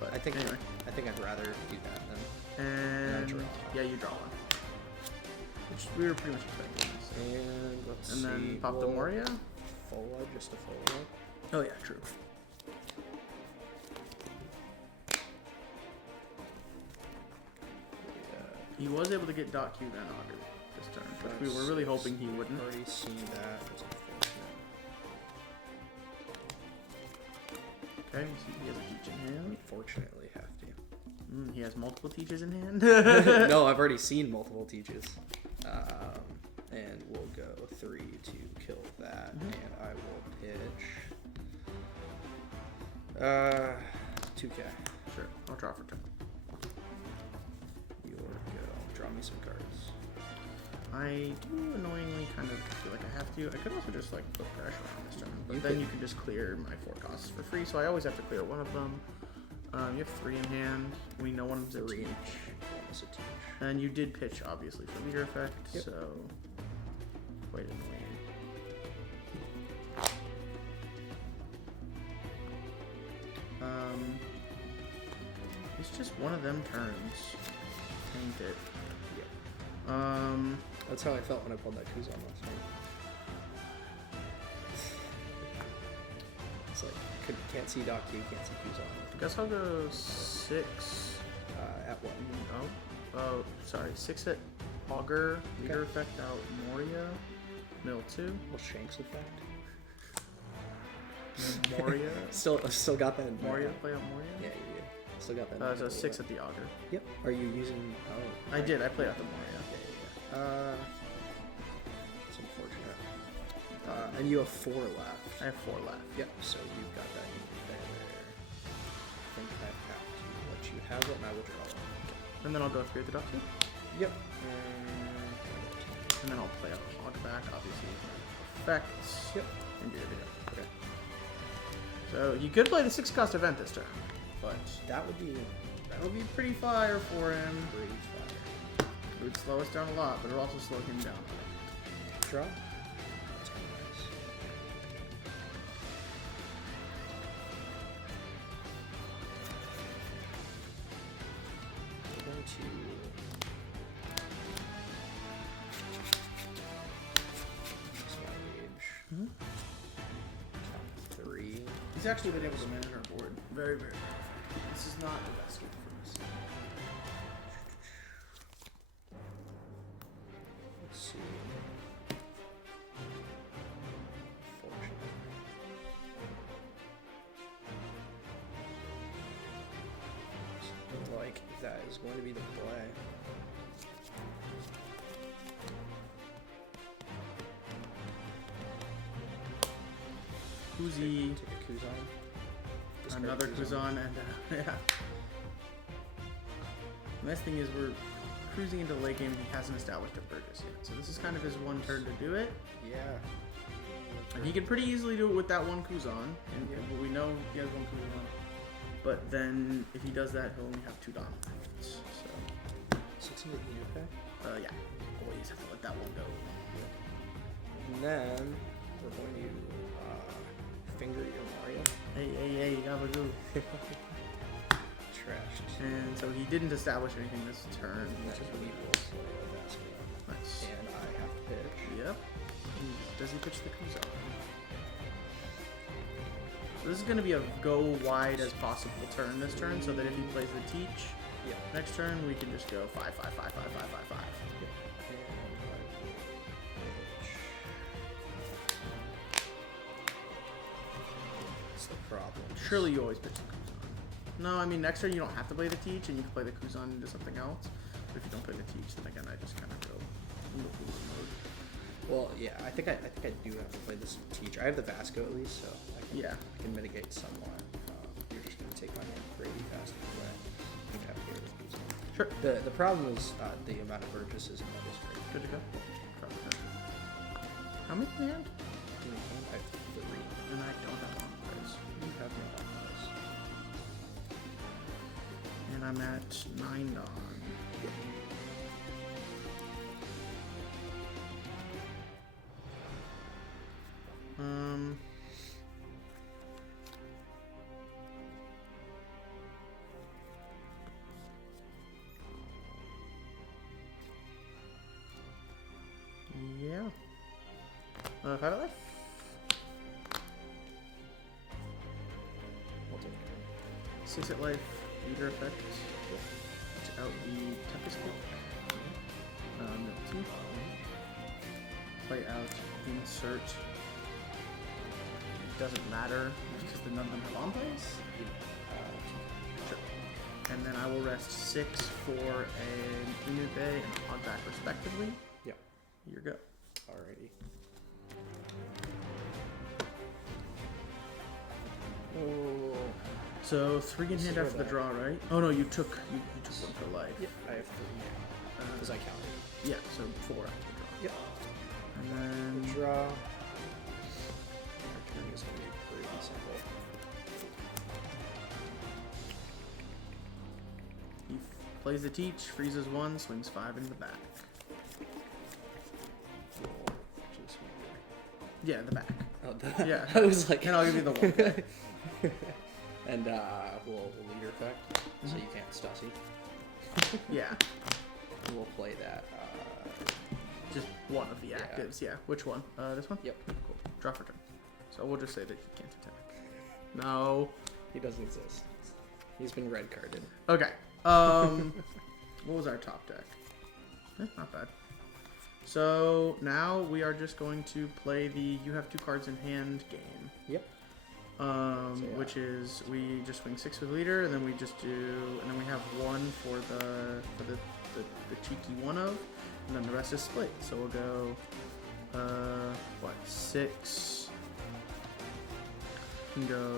But I think anyway. I'd rather do that than And draw. yeah, you draw one. we were pretty much expecting this. And let's And see. then pop the Moria. Fola, just a Fola. Oh yeah, true. He was able to get Dot Q and Augur this turn, which we were really hoping he wouldn't. Already seen that. That's unfortunate. Okay, we see he has a Teach in hand. Unfortunately, have to. He has multiple Teaches in hand. No, I've already seen multiple Teaches. And we'll go 3 to kill that, and I will pitch 2K. Sure, I'll draw for turn. Your go. Draw me some cards. I do annoyingly kind of feel like I have to. I could also just like put pressure on this turn, but You then could. you can just clear my 4 costs for free, so I always have to clear one of them. You have 3 in hand. We know one of them's a Teach. One is a Teach. And you did pitch, obviously, for leader effect, Yep. so quite annoying. It's just one of them turns. Ain't it? Yeah. That's how I felt when I pulled that Kuzan last time. It's like, can't see Doc Q, can't see Kuzan. I guess I'll go 6. At what? Oh, sorry. 6 at Augur, leader effect out Moria, mill 2. Well, Shanks effect. Moria. Still got that in Moria, play out Moria? Yeah, you do. Still got that. So 6 at the Augur. Yep. Are you using? Oh, I did. I played out the Moria. It's unfortunate. And you have 4 left. I have 4 left. Yep. So you've got that in there. I think I have to let you have it, and I will draw it. And then I'll go 3 at the Dot Q. Yep. And then I'll play out the Hog back, obviously. Effects. Yep. And you're good. Okay. So you could play the 6 cost event this turn, but That would be that'll be pretty fire for him. pretty fire. It would slow us down a lot, but it'll also slow him down. Draw. That's kind of nice. We're going to use my age. Count 3. He's actually been able to manage our board very, very well. This is not the best game for us. Let's see. Fortunate. Something like that is going to be the play. Kuzi, Take a Kuzan. Discard another Kuzan, and yeah. The nice thing is we're cruising into the late game. He hasn't established a Burgess yet, so this is kind of his one turn to do it. Yeah. And he can pretty easily do it with that one Kuzan, and we know he has one Kuzan. But then if he does that, he'll only have 2 dominants. So 600 okay? yeah, always have to let that one go. And then we're going to finger your Mario. Hey, Gabagoo. Trashed. And so he didn't establish anything this turn, which is We really will cool. play a basketball. Nice. And I have to pitch. Yep. Does he pitch the Kuzan? So this is going to be a go wide as possible turn this turn, so that if he plays the Teach Yeah. next turn, we can just go 5, 5, 5, 5, 5, 5, 5. And I will pitch. That's the problem. Surely you always pitch the Kuzan. No, I mean next turn you don't have to play the Teach, and you can play the Kuzan into something else. But if you don't play the Teach, then again I just kind of go into Kuzan mode. Well, yeah, I think I do have to play this Teach. I have the Vasco at least, so I can mitigate somewhat. You're just gonna take my hand pretty fast anyway. You have to go to the Kuzan. Sure. The problem is the amount of purchases in that is great. Good to go. Drop the turn. How many in hand? I have 3. And I don't have one of those. You have no on this. And I'm at 9 Dawn. 5 at life. We'll take it. 6 at life. Leader effect. Put out the toughest kick. No 2. Play out insert. It doesn't matter because none of them have on plays. Sure. And then I will rest 6 for an Inupe and Hogback respectively. Yeah. Here you go. Alrighty. Oh. So 3 in hand after the draw, right? Oh no, you took one for life. Yeah, I have 3 now. Because I counted. Yeah, so 4 after the draw. Yep. And then Draw. Our turn is going to be pretty simple. he plays the teach, freezes 1, swings 5 into the back. We'll actually swing here. Yeah, the back. Oh, Yeah. I was like... And I'll give you the 1. And we'll leader effect, so you can't Stussy. Yeah. We'll play that. Just one of the actives, yeah. Which one? This one? Yep. Cool. Draw for turn. So we'll just say that he can't attack. No. He doesn't exist. He's been red carded. Okay. What was our top deck? Not bad. So now we are just going to play the you have 2 cards in hand game. Yep. Which is we just swing 6 with leader, and then we just do, and then we have 1 for the cheeky one of, and then the rest is split. So we'll go, 6. We can go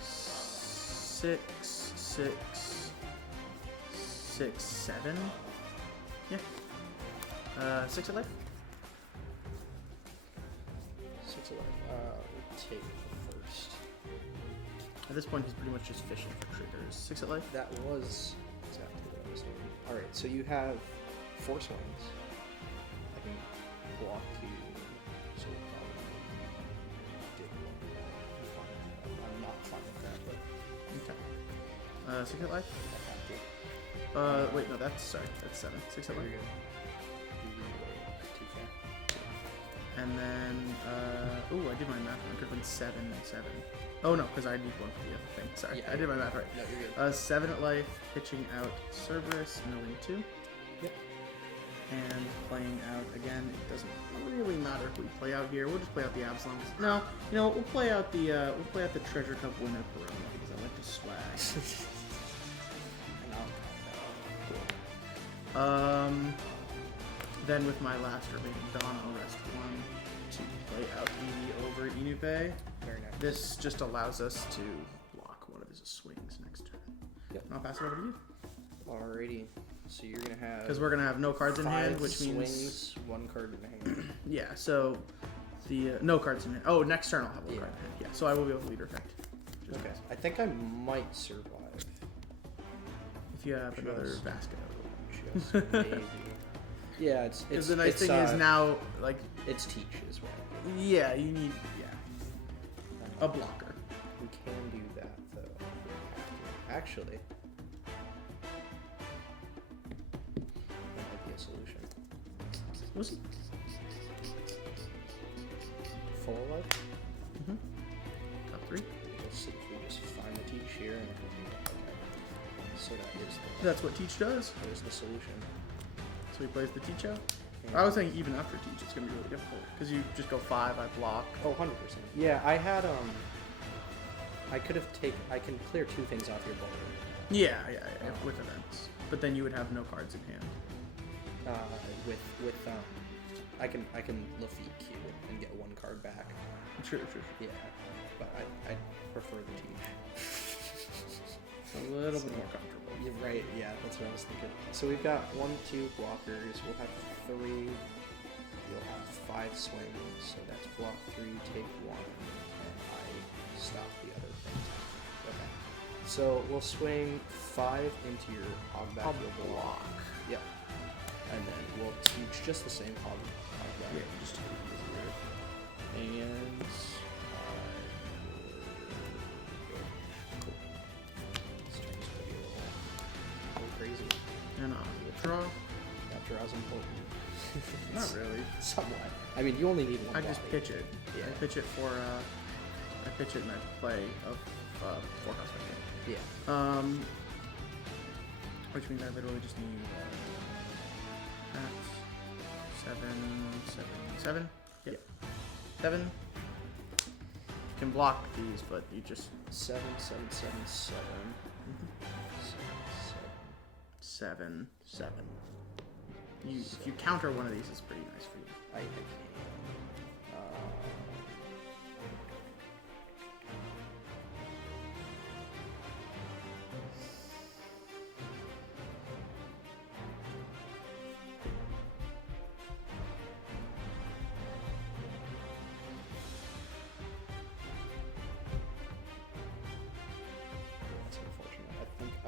6, 6, 6, 7. Yeah. 6 at life. 6 of life. We'll take the first. At this point, he's pretty much just fishing for triggers. 6 at life. That was exactly what I was doing. Alright, so you have 4 swings. I can block 2. So I'm not fine with that, but Okay. 6 at life. I have to. Wait, no, that's 7. 6 at life. You're good. You can go 2K. And then, ooh, I did my math wrong. It could have been 7 and 7. Oh no, because I need 1 for the other thing. Sorry, Yeah, I did my math right. No, you're good. 7 at life, pitching out Cerberus, milling 2. Yep. And playing out again. It doesn't really matter who we play out here. We'll just play out the Absalons. No, we'll play out the Treasure Cup winner Corona because I like to swag. And I'll Then with my last remaining Dawn, I'll rest 1 to play out Eevee over Inupe. very nice. This just allows us to block one of his swings next turn. Yep. And I'll pass it over to you. Alrighty. So you're gonna have Because we're going to have no cards in 5 hand, which swings, means... 1 card in hand. Yeah, so the... no cards in hand. Oh, next turn I'll have 1 Yeah. card in hand. Yeah, so I will be able to leader effect. Just Okay. guys. I think I might survive. If you have another Just- Vasco. Just maybe. Yeah, it's Because the nice it's, thing is now, like, it's teach as well. yeah, you need, a blocker. We can do that though. Actually, that might be a solution. Was it? Full life. Mm-hmm. Top 3. Let's see if we just find the teach here and okay. So that is That's what Teach does. there's the solution. So he plays the Teach out. And- I was saying even after Teach, it's going to be really difficult. Because you just go 5, I block. Oh, 100%. Yeah, I had I could have I can clear 2 things off your board. Yeah, with events. But then you would have no cards in hand. With I can Lafitte Q and get 1 card back. True. Yeah, but I prefer the teach. A little bit more comfortable. You're right. Yeah, that's what I was thinking. So we've got 1, 2 blockers. We'll have 3. You'll have 5 swings. So that's block 3, take 1, and I stop the other things. Okay. So we'll swing 5 into your hogback. You'll block. Yep. And then we'll teach just the same hogback. Yeah, just to be easier. And cool. This turn's gonna be a little crazy. And I'll draw. Yep. draw is important. Not really. Somewhat. I mean, you only need one I body. just pitch it. Yeah. I pitch it for I pitch it and I play a forecast my game. Yeah. Which means I literally just need that 7. Yep. Yeah. 7. Can block these, but you just 7, 7, 7, 7. 7, 7. If you counter one of these, it's pretty nice for you. I can. That's unfortunate. I think I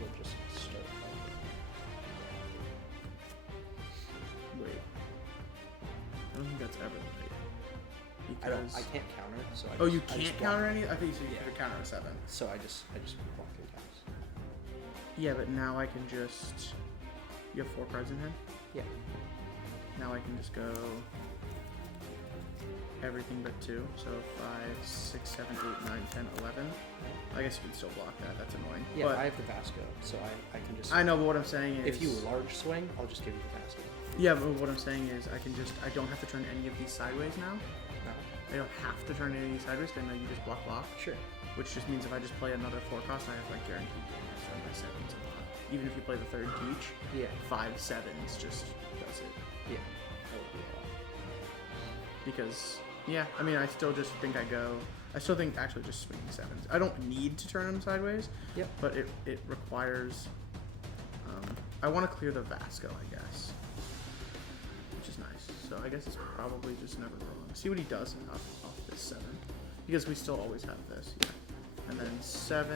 will just start. Wait. I don't think that's ever right. Because I can't counter, so I oh, just, you I can't just counter block. any? I think you Yeah. could counter a 7. So I just block your attacks. Yeah, but now I can just... You have 4 cards in hand? Yeah. Now I can just go... Everything but 2. So 5, 6, 7, 8, 9, 10, 11. I guess you can still block that. That's annoying. Yeah, but I have the Vasco, so I can just... I know, but what I'm saying is... If you large swing, I'll just give you the Vasco. Yeah, but what I'm saying is I don't have to turn any of these sideways now. No. I don't have to turn any of these sideways because I know you just block. Sure. Which just means if I just play another 4 cost, I have like guaranteed damage on my 7s a lot. Even if you play the 3rd teach, Yeah. 5 7s just does it. Yeah. That would be a lot. Because, yeah, I mean, I still just think actually just swinging 7s. I don't need to turn them sideways. Yep. But it requires, I want to clear the Vasco, I guess. Which is nice. So I guess it's probably just never wrong. See what he does off this 7. Because we still always have this, yeah. And then 7.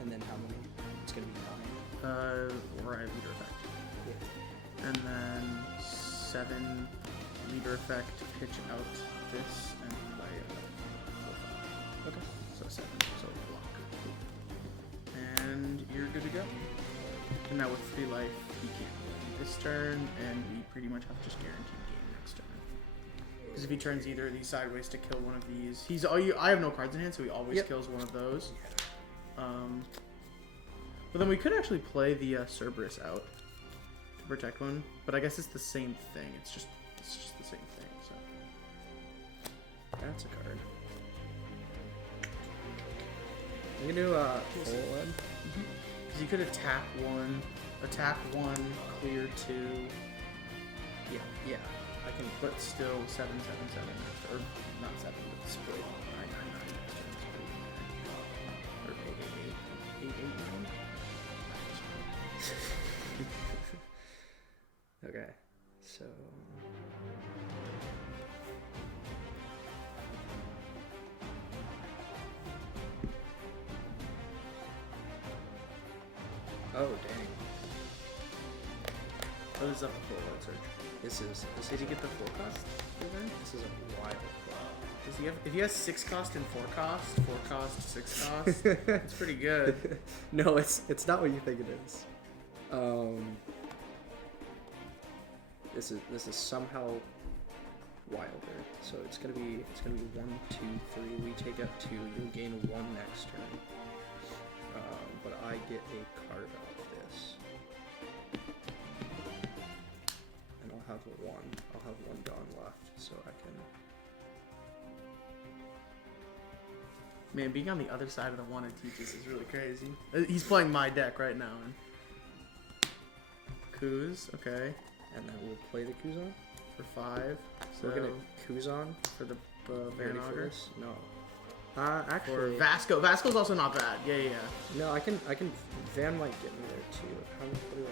And then how many? It's going to be 9. Or I leader effect. Yeah. And then 7 leader effect, pitch out this, and play a 4/5. Okay. So 7, so block. And you're good to go. And now with 3 life, he can't win this turn, and we pretty much have just guaranteed game next turn. Because if he turns either of these sideways to kill one of these, I have no cards in hand, so he always kills one of those. But then we could actually play the Cerberus out to protect one, but I guess it's the same thing. It's just the same thing. So that's a card. I'm going to do full one. Because you could attack 1, clear 2. Yeah. I can. But still 7, 7, 7, or not 7, but split 9, 9, 9. Or 8, 8, 8, 8, 8, 9. Okay. So. Oh dang! Oh, this is up to full word search. This is. Did he get the 4 cost? This is a wild. Does he have? If he has 6 cost and 4 cost, 4 cost, 6 cost, it's pretty good. No, it's not what you think it is. This is somehow wilder. So it's gonna be 1, 2, 3. We take out 2. You gain 1 next turn. But I get a card out of this, and I'll have 1. I'll have 1 gone left, so I can. Man, being on the other side of the one it teaches is really crazy. He's playing my deck right now. And Kuz, okay. And then we'll play the Kuzan. For 5. So We're gonna Kuzan. for the Ready Van for Auger. this? No. Or Actually, Vasco. Vasco's also not bad. Yeah. no. I can. Van might get me there too. What do I do?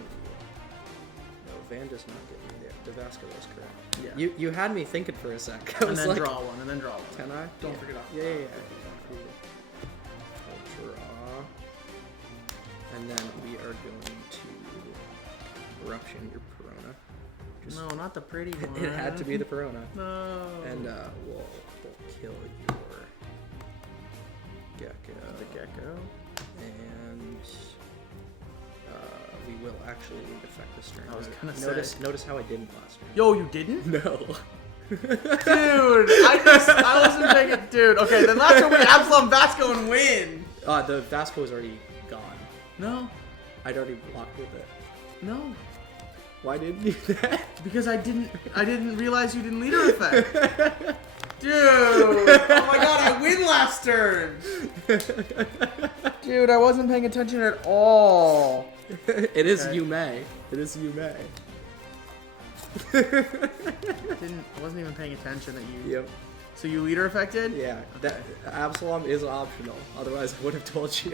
No, Van does not get me there. The Vasco was correct. Yeah. You had me thinking for a sec. I And was then like, draw one. And then draw one. Can I? Don't forget off. Yeah. Cool. I'll draw. And then we are going to Eruption your Perona. No, not the pretty one. It had to be the Perona. No. And we'll kill your Gecko. The Gecko. And we will actually lead effect this turn. I was gonna say. Notice how I didn't last turn. Yo, you didn't? No. Dude, I wasn't paying it. Dude, okay, then last time we Absalom Vasco and win. The Vasco is already gone. No, I'd already blocked with it. no, Why didn't you do that? because I didn't realize you didn't leader effect. Dude, oh my god, I win last turn. Dude, I wasn't paying attention at all. It is Okay. you may. It is you may. I wasn't even paying attention that you. Yep. So you leader affected? Yeah. That Absalom is optional. Otherwise, I would have told you.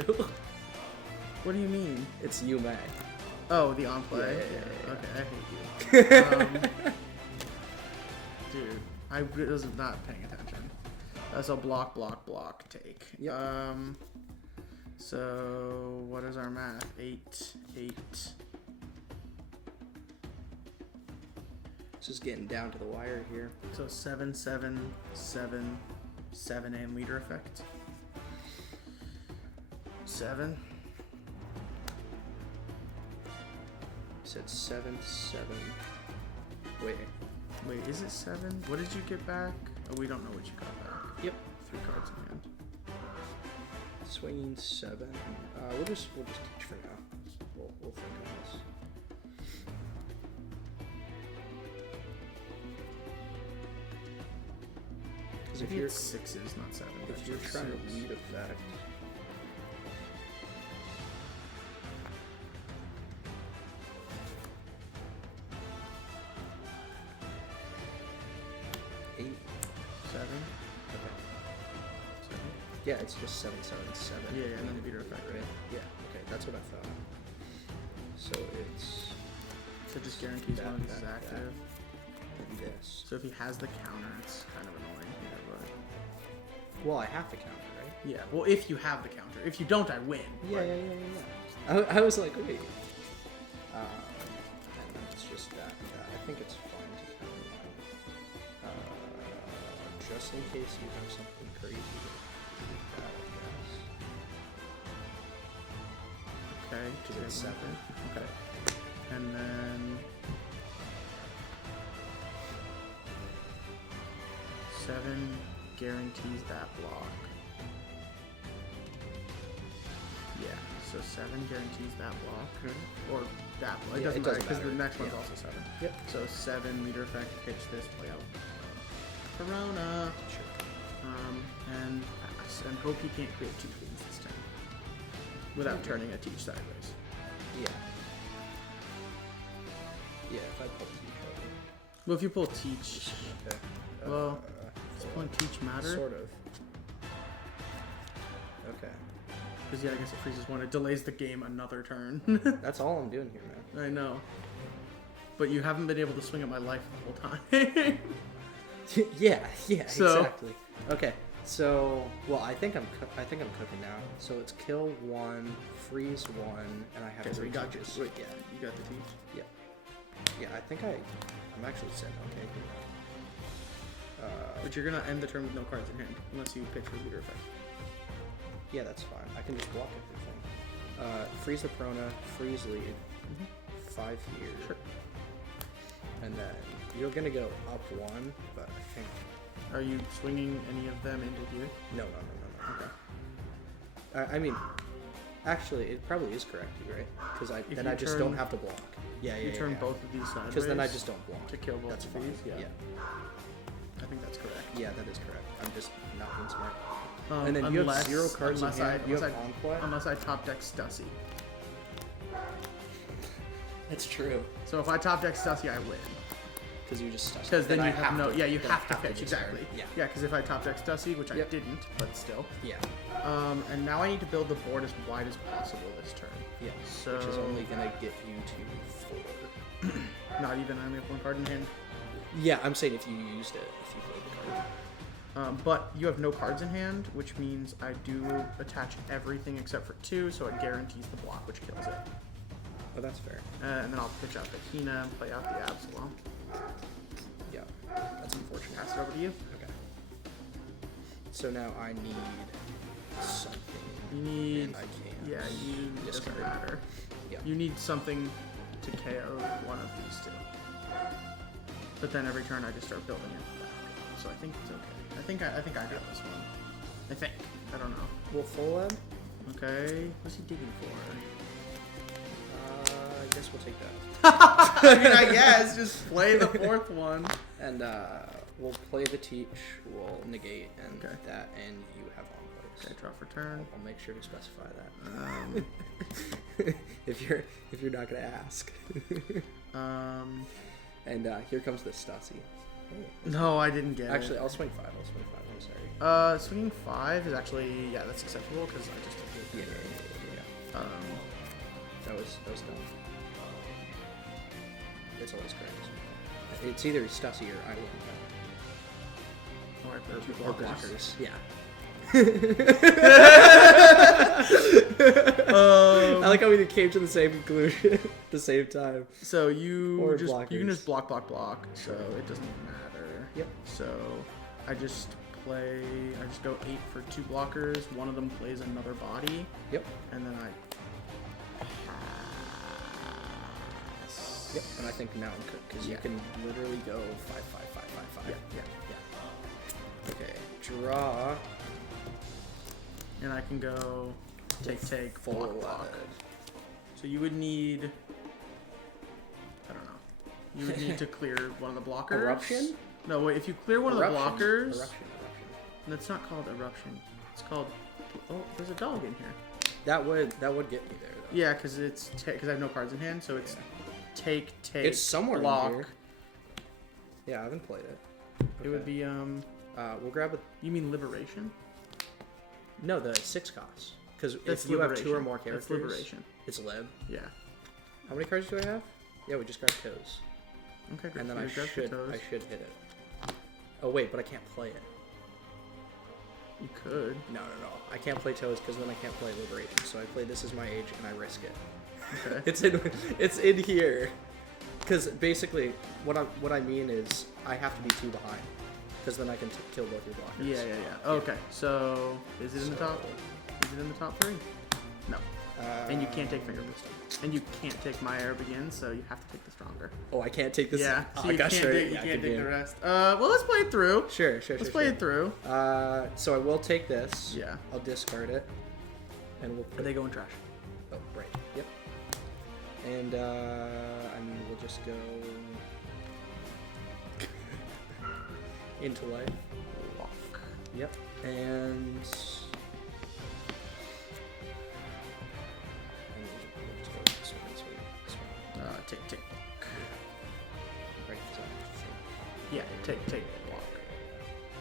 What do you mean? It's you may. Oh, the on play. Yeah. Okay, I hate you. Dude, I was not paying attention. So block, take. Yep. So what is our math? 8, 8. It's just getting down to the wire here. So 7, 7, 7, 7, and leader effect. 7. Said 7, 7. Wait. Wait, is it 7? What did you get back? Oh, we don't know what you got back. Yep. 3 cards in hand. Swinging 7. We'll just teach for now. We'll think on this. Because if Maybe you're it's 6s, not 7. if you're trying to lead effect. Eight. 7. Okay. 7. Yeah, it's just 7, 7, 7. Yeah, and then leader effect, right? Yeah. Okay, that's what I thought. So it's So it just guarantees That, one of these is that, active. and this. So if he has the counter, it's kind of annoying here, but Well, I have to counter, right? yeah. Well, if you have the counter, if you don't, I win. Yeah, but- yeah, yeah, yeah. I was like, wait. And it's just that. I think it's fine to counter now. Just in case you have something crazy. That, I guess. Okay. Because it's 7. Okay. And then 7 guarantees that block. Yeah. So 7 guarantees that block, or that block. It Yeah, doesn't it matter doesn't because the matter. next one's Yeah. also 7. Yep. So 7 leader effect, pitch this, play out. Corona. Sure. And pass, and hope he can't create 2 queens this time without turning a teach sideways. Yeah. Yeah, if I pull teach, Well, if you pull teach, okay. well, does pulling teach matter? Sort of. Okay. Because yeah, I guess it freezes one. It delays the game another turn. That's all I'm doing here, man. I know. But you haven't been able to swing at my life the whole time. Yeah, So- exactly. Okay, so I think I'm cooking now. So it's kill 1, freeze 1, and I have Okay, so 3 you got teaches. your, wait, yeah, you got the teach. Yeah, I think I'm actually set okay here. But you're gonna end the turn with no cards in hand unless you pitch for leader effect. Yeah, that's fine. I can just block everything. Freeze the Prona, freeze lead, 5 here. Sure. And then you're gonna go up 1, but I think Are you swinging any of them into here? no. Okay. I mean, actually, it probably is correct, right? Because then you I just turn- don't have to block. Yeah, You turn both of these sideways. Because then I just don't block. to kill both That's of fine. these. Yeah. Yeah. I think that's correct. Yeah, that is correct. I'm just not being smart. Um, And then you have 0 cards in unless hand. You have unless Enclave? unless I top deck Stussy. That's true. So if I top deck Stussy, I win. Because you just stuck. Because then I you have no. to- Yeah, you then I have to pitch discard. exactly. Yeah. Yeah, because if I top deck Stussy, which I Yep. didn't, but still. Yeah. And now I need to build the board as wide as possible this turn. Yeah. So Which is only gonna get you to 4. not even. I only have 1 card in hand. Yeah, I'm saying if you used it, if you played the card. But you have no cards in hand, which means I do attach everything except for 2, so it guarantees the block, which kills it. Oh, that's fair. And then I'll pitch out the Hina and play out the Absalom. Yeah. That's unfortunate. Pass it over to you. Okay. So now I need something. You need. And I can't. Yeah, you. Doesn't Discard. matter. Yeah. You need something to KO one of these two. But then every turn I just start building it back. So I think it's okay. I think I got this one. I think. I don't know. We'll full web. Okay. What's he digging for? I guess we'll take that. I mean, I guess just play the fourth one. And we'll play the teach. We'll negate and Okay. that, and you have envoys. Okay, draw for turn. I'll make sure to specify that. if you're not gonna ask. And here comes the Stussy. No, I didn't get Actually, it. I'll swing 5. I'm sorry. Swinging 5 is actually, yeah, that's acceptable because I just did it. Yeah. That was dumb. It's always correct. It's either Stussy or I win. Or I put two Or blockers. blockers. Yeah. Um, I like how we came to the same conclusion at the same time. So you Or can blockers. just block, so it doesn't matter. Yep. So I just go 8 for 2 blockers. One of them plays another body. Yep. And then I pass. Yep. And I think now I'm cooked because you can literally go 5, 5, 5, 5, 5. Yeah. Okay. Draw. And I can go take, Full block. So you would need, I don't know. You would need to clear one of the blockers. Eruption? No, wait. If you clear one of the blockers, Eruption. that's not called eruption. It's called. Oh, there's a dog in here. That would get me there. Though. Yeah, because because I have no cards in hand, so it's take. It's somewhere block. in here. Yeah, I haven't played it. It would be We'll grab a. You mean liberation? No, the 6 costs. Because That's if you liberation. have 2 or more characters, That's liberation. It's lib. Yeah. How many cards do I have? Yeah, we just grabbed toes. Okay, great. And then So I you grab the should toes. hit it. Oh wait, but I can't play it. You could. No. I can't play toes because then I can't play liberation. So I play This Is My Age and I risk it. Okay. It's in here. Because basically, what I mean is I have to be 2 behind. Because then I can kill both your blockers. Yeah. Okay, so is it in the top? Is it in the top 3? No. And you can't take Finger Wisdom. And you can't take My Arab again, so you have to take the stronger. Oh, I can't take this. Yeah, Oh, so I you got can't, sure. take, you can't take the rest. Well, let's play it through. Sure. Let's play it through. So I will take this. Yeah. I'll discard it. And we'll put And they go in trash. Oh, right. Yep. And we'll just go into life. Lock. Yep. And we'll just go this one. Take. Right. So, Yeah, take block.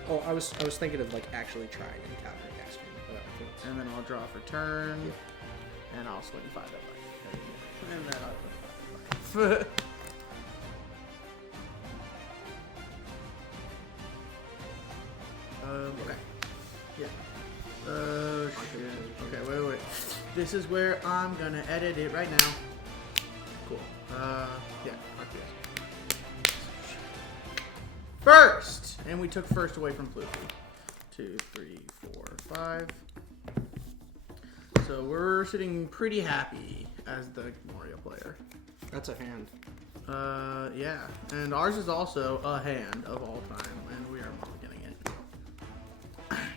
oh, I was thinking of like actually trying and countering next turn. But I think it's- And then I'll draw for turn. Yep. And I'll swing 5 at life. And then I'll put 5 at life. Okay. Yeah. Oh shit. Okay, wait. This is where I'm gonna edit it right now. Cool. Yeah. Fuck this. First! And we took first away from Floofy. 2, 3, 4, 5. So we're sitting pretty happy as the Moria player. That's a hand. Yeah. And ours is also a hand of all time, and we are mulliganing it.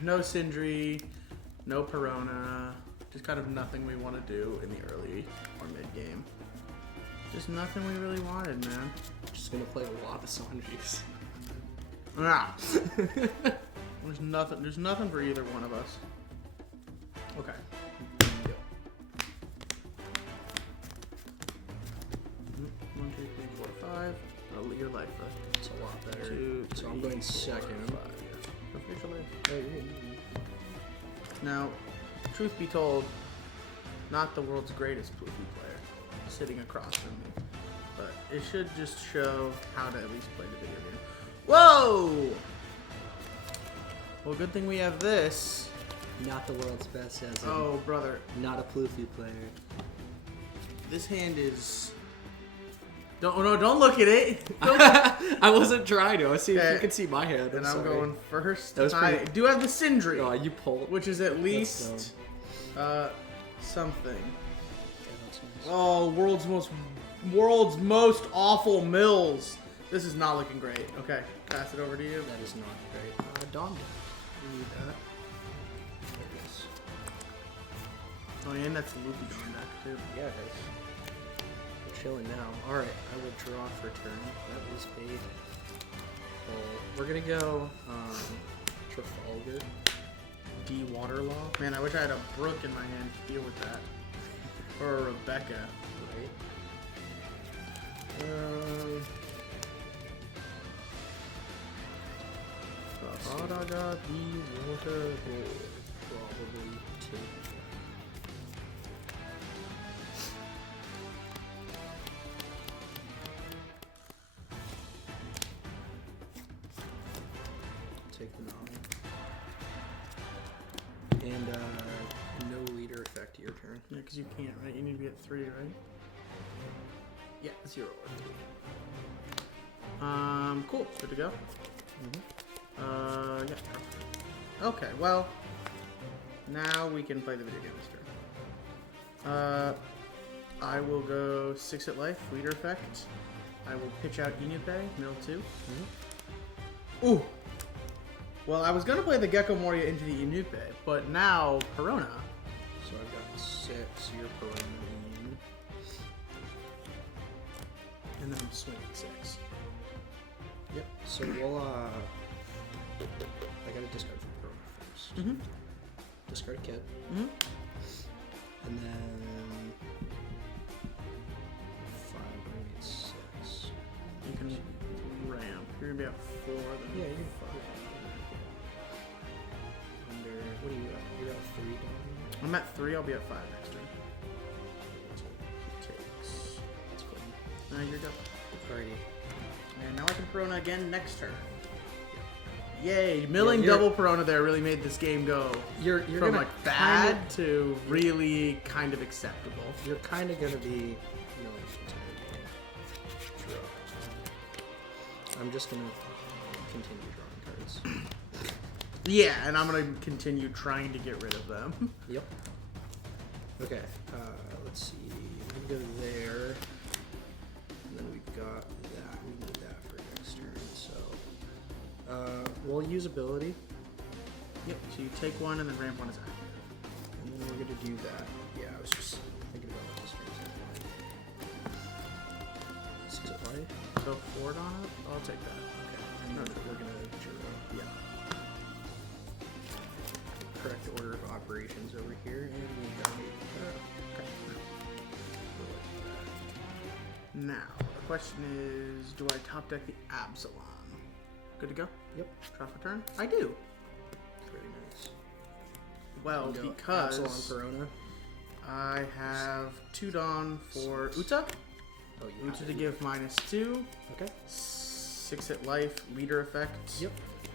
No Sindri, no Perona, just kind of nothing we want to do in the early or mid game. Just nothing we really wanted, man. Just gonna play a lot of Sanjis. Ah. There's nothing for either one of us. Okay. Yep. 1, 2, 3, 4, 5. I'll leave your life first. It's a lot better. 2, So I'm going second. 5. Go for your life. Now, truth be told, not the world's greatest Poofy player sitting across from me, but it should just show how to at least play the video game. Whoa! Well, good thing we have this. Not the world's best, as in Oh, brother. not a Floofy player. This hand is... Don't look at it. Don't... I wasn't trying to. I see if Okay. you can see my hand. And I'm sorry. going first. That was I pretty- do have the Sindri, Oh, you pull it. which is at That's least something. Yeah, that's nice. Oh, world's most awful mills. This is not looking great. Okay, pass it over to you. That is not great. Dawn deck. We need that. There it is. Oh, yeah, and that's a loopy Dawn deck too. Yeah, it is. We're chilling now. Alright, I will draw for turn. That was a... Well, we're gonna go Trafalgar. D Waterlaw. Man, I wish I had a Brook in my hand to deal with that. Or a Rebecca. Right. Thought I got the water bowl. Probably take that. Take the novel. And no leader effect your turn. Yeah, because you can't, right? You need to be at 3, right? Yeah, 0 or 3. Cool. Good to go. Mm-hmm. Yeah. Okay, well, now we can play the video game this turn. I will go 6 at life, leader effect. I will pitch out Inupe, mill 2. Mm-hmm. Ooh! Well, I was gonna play the Gecko Moria into the Inupe, but now Corona. So I've got 6, you're Perone. And then I'm swinging 6. Yep. So we'll I gotta discard from Perone first. Mm-hmm. Discard kit. Mm-hmm. And then 5, I need 6. You can ramp. You're gonna be at 4 then. Yeah, you can 5. Under what are you at? You're at 3 down. I'm at 3, I'll be at 5 next turn. Takes. That's cool. Now you're go. Alrighty. And now I can Perona again next turn. Yay! Milling Yeah, double Perona there really made this game go You're from gonna like bad to really kind of acceptable. You're kind of gonna be I'm just gonna continue drawing cards. Yeah, and I'm gonna continue trying to get rid of them. Yep. Okay. Let's see. We can go there, and then we've got that. We need that for next turn. So we'll use ability, Yep. So you take 1 and then ramp 1 is active. and then we're gonna do that. Yeah, I was just thinking about this for a second. 6 at life. So 4 on it. I'll take that. Okay. And then we're gonna draw. Yeah. Correct order of operations over here, and we got Okay. Now the question is, do I top deck the Absalom? Good to go. Yep. Draw for turn. I do. Very nice. Well, You go because Absalom Perona. I have 2 Dawn for Uta. Oh, you have Uta to it. give -2. Okay. 6 at life, leader effect. Yep.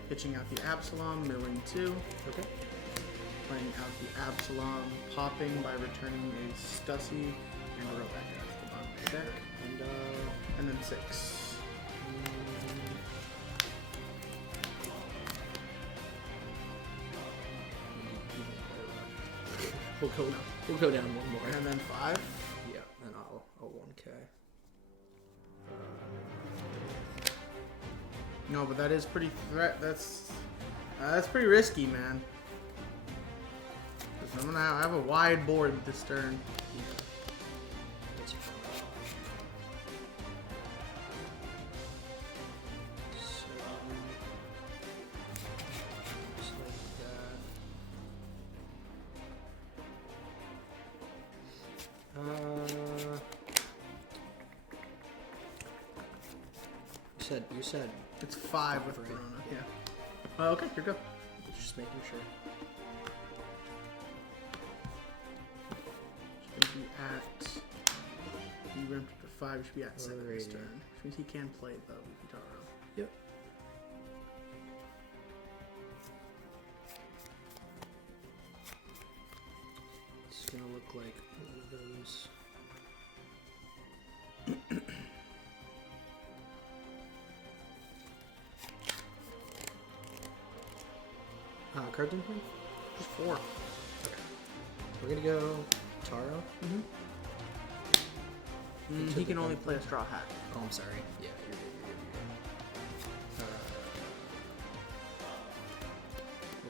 Pitching out the Absalom, milling 2. Okay. Playing out the Absalom, popping by returning a Stussy and a Rebecca to the bottom of the deck. And then 6. We'll go down one more. And then 5. Yeah, and I'll 1K. No, but that is pretty that's pretty risky, man. 'Cause I'm gonna have a wide board this turn. That's fine. So, just like that. You said It's 5 with Right. Corona. Yeah. Okay, here we go. just making sure. Should be at. You ramped up to 5. You should be at 7 this Alrighty. turn. Which means he can play the Utaro. Yep. It's gonna look like one of those. Card in here? Just 4. Okay. We're gonna go Taro. Mm-hmm. He can only play a straw hat. Oh, I'm sorry. Yeah, you're good.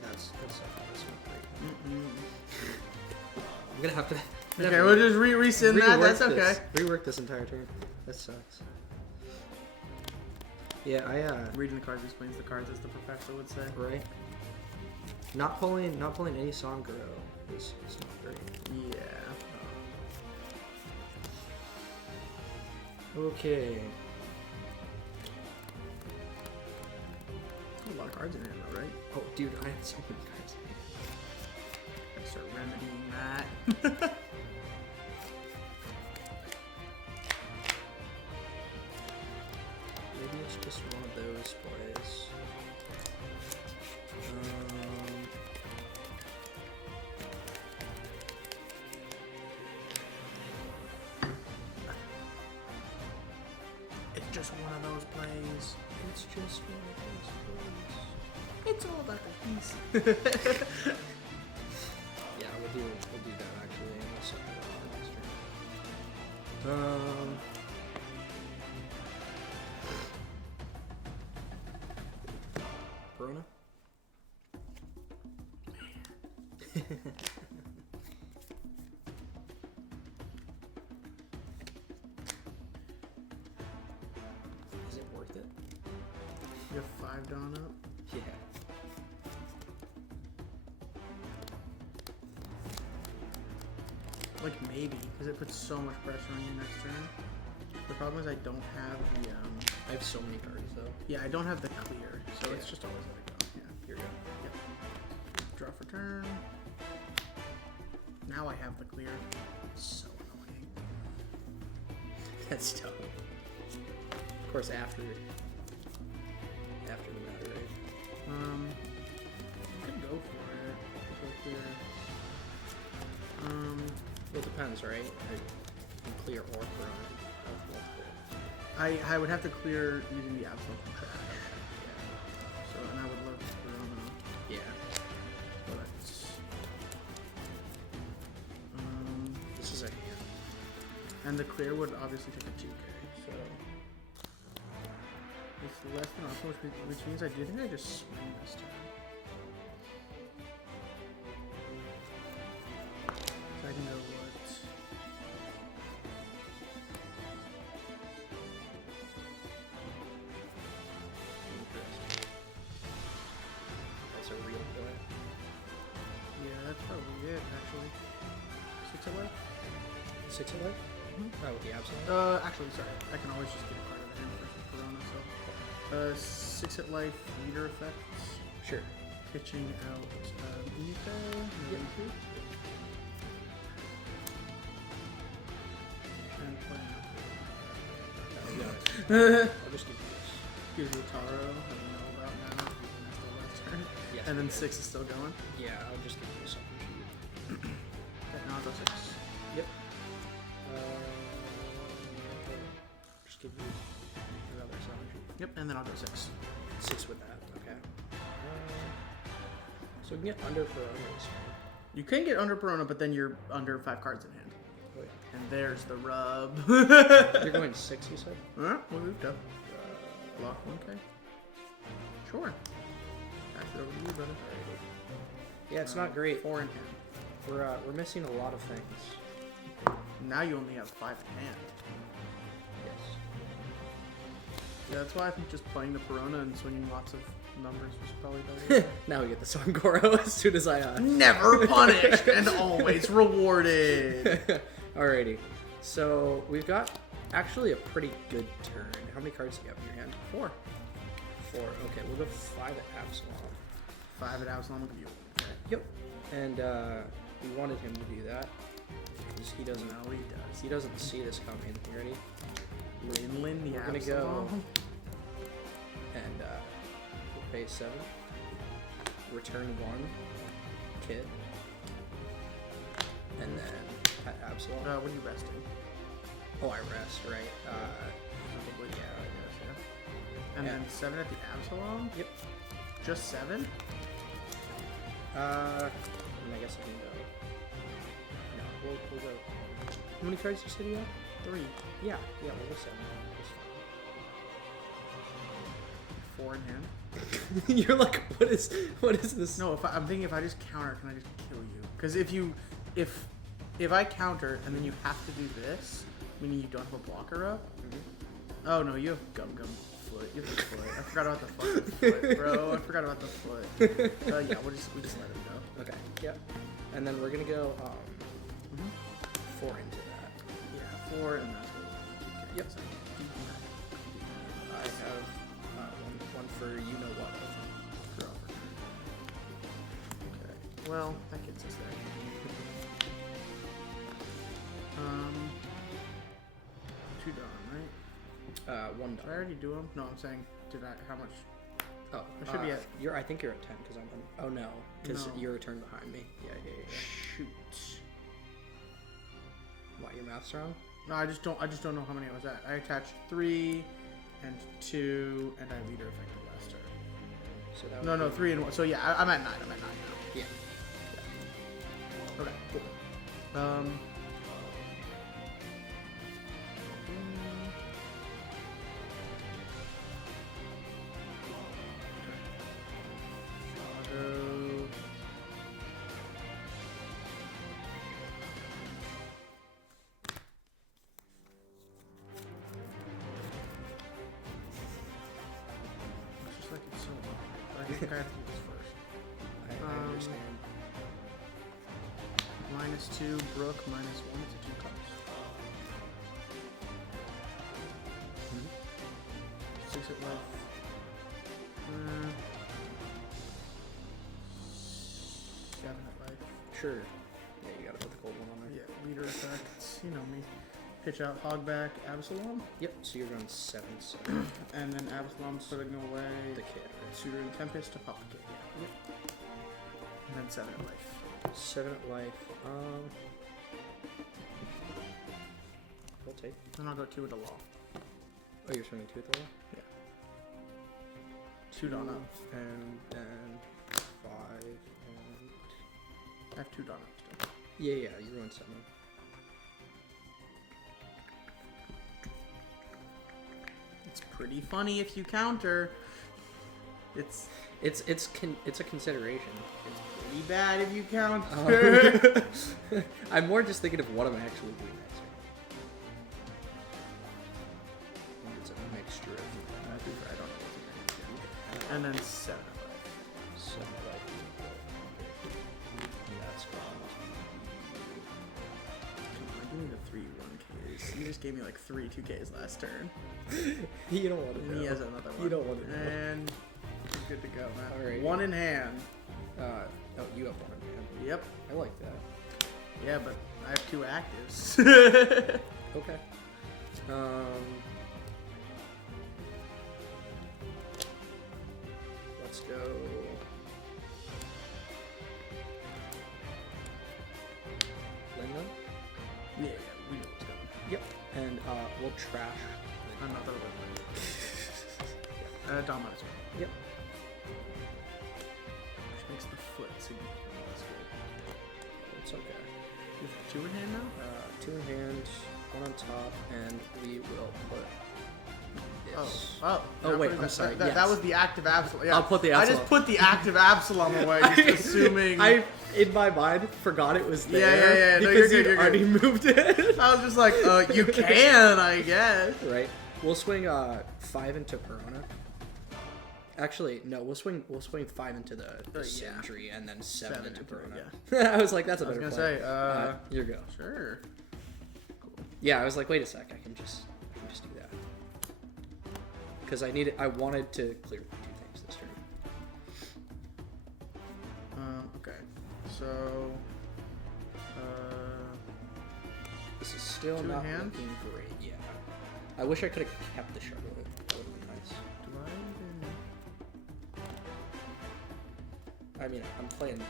That's not great. I'm gonna have to. Okay, we'll just rescind that. That's okay. Rework this entire turn. That sucks. Yeah, reading the cards explains the cards, as the professor would say. Right. Not pulling any Songoro is not great. Yeah. Okay. A lot of cards in here, though, right? Oh, dude, I have so many cards. Gotta start remedying that. Maybe it's just one of those plays. It's just one of those plays. It's just one of those plays. It's all about the piece. Yeah, we'll do that actually. We'll set that up next turn. Verona? Is it worth it? You have 5 Dawn up? Yeah. Like, maybe, because it puts so much pressure on you next turn. The problem is I don't have the, I have so many cards though. yeah, I don't have the clear, so Yeah. it's just always let it go. Yeah. Here we go. Yep. Draw for turn. Now I have the clear. So annoying. That's tough. Of course, after the matter, right? I could go for it. Go clear. Well, it depends, right? You can clear or Corona. I would have to clear using the absolute trash. So, and I would love Corona. Yeah. But This is a hand. and the clear would obviously take a 2K, so it's less than optimal, which means I do think I just swing this turn. So I can know what. That's a real play. Yeah, that's probably it actually. 6 of life? 6 of life? Oh, with the absolute? Actually, sorry. I can always just get a card of the hand versus Corona, so. 6 hit life, leader effects. Sure. Pitching out Nico. Yep. And playing out. I'll just give you this. Gives you Taro, that we know about now, even after the last turn. Yes, And then we do. 6 is still going. Yeah, I'll just give you something cheap. Okay, now I'll go 6. Yep. Just give you another something cheap. Yep, and then I'll go 6. 6 with that, okay. So we can get under Corona this turn. You can get under Perona, but then you're under 5 cards in hand. Oh, yeah. And there's the rub. You're going 6, you said? Alright, we'll move up. Block 1K. Sure. Pass it over to you, brother. Yeah, it's not great. 4 in hand. We're missing a lot of things. Now you only have 5 in hand. Yes. Yeah, that's why I think just playing the Perona and swinging lots of numbers was probably better. Now we get the Songoro as soon as I Never punished and always rewarded. Alrighty. So we've got actually a pretty good turn. How many cards do you have in your hand? 4. 4. Okay, we'll go 5 at Absalom. 5 at Absalom will give you 1K. Yep. And we wanted him to do that because he doesn't. No, he does. He doesn't see this coming. You ready? Lin, the We're gonna Absalom. go and we'll pay 7. Return 1 kid, and then at Absalom. What are you resting? Oh, I rest, right? Probably, yeah, I guess, yeah. And Yeah. then 7 at the Absalom? Yep. Just 7? I guess I can go. No, we'll go. How many cards you said you have? 3. Yeah, we'll go 7. That's 4 in hand. fine. You're like, what is this? No, I'm thinking if I just counter, can I just kill you? Because if I counter and then you have to do this, meaning you don't have a blocker up. Mm-hmm. Oh no, you have gum foot. You have the foot. I forgot about the fucking foot, bro. I forgot about the foot. Yeah, we just let him go. Okay. Yep. And then we're gonna go 4 into that. Yeah, 4 and that's what. Yep. I have one for you know what. Okay. Well, that gets us there. 2 done, right? 1 Did I already do them? No, I'm saying, how much? Oh, I should be at. I think you're at 10 because I'm. Oh no, because you're a turn behind me. Yeah. Shoot. What? Your math's wrong? No, I just don't know how many I was at. I attached 3 and 2, and I leader effective last turn. So that No, 3 and 1. So yeah, I'm at 9. I'm at 9 now. Yeah. Okay, cool. It's just like it's so long. I think I have to do this first. I understand. -2, Brook, -1, it's a 2 cups. 6 at life. 7 at life. Sure. Yeah, you gotta put the cold one on there. Yeah, leader effects. You know me. Pitch out Hogback, Absalom. Yep. So you're going 7. So And then Absalom's putting away the kid. Suitor and Tempest to pop the kid. Yeah. Yep. And then 7 at life. 7 at life. We'll take. Then I'll go 2 at the law. Oh, you're swinging 2 at the wall? Yeah. 2 Dawn up. And then 5 and. I have 2 Dawn up still. Yeah, you're going 7. It's pretty funny if you counter. It's It's a consideration. pretty bad if you counter. I'm more just thinking of what I'm actually doing next turn. It's a mixture of. I don't know what's going And then 7 at life. 7 life. And that's gone. Come on, give me the 3 1Ks. You just gave me like 3 2Ks last turn. You don't want to And know. he has another one. You don't want to know. And we're good to go, man. Alright. 1 in hand. Oh, you have 1 in hand. Yep. I like that. Yeah, but I have 2 actives. Okay. Let's go. Linda? Yeah, we know what's going. Yep. And we'll trash. Another one. Dom as well. Yep. Which makes the foot significantly less good. It's okay. You have 2 in hand now? 2 in hand, 1 on top, and we will put this. Oh, wait, I'm sorry. That Yes. was the active Absalom. Yeah. I'll put the I Absalom. just put the active Absalom away, just assuming. I, in my mind, forgot it was there. Yeah. No, Because you're good, you'd already moved it. I was just like, you can, I guess. Right. We'll swing 5 into Perona. Actually, no. We'll swing 5 into the Sentry and then 7 into Perona. Yeah. I was like, that's a better I was play. gonna say, your go. Sure. Yeah, I was like, wait a sec. I can just do that because I wanted to clear 2 things this turn. Okay. So. This is still 2 in not hand? looking great. Yeah. I wish I could have kept the Charlotte. That would have been nice. Do I even? I mean, I'm playing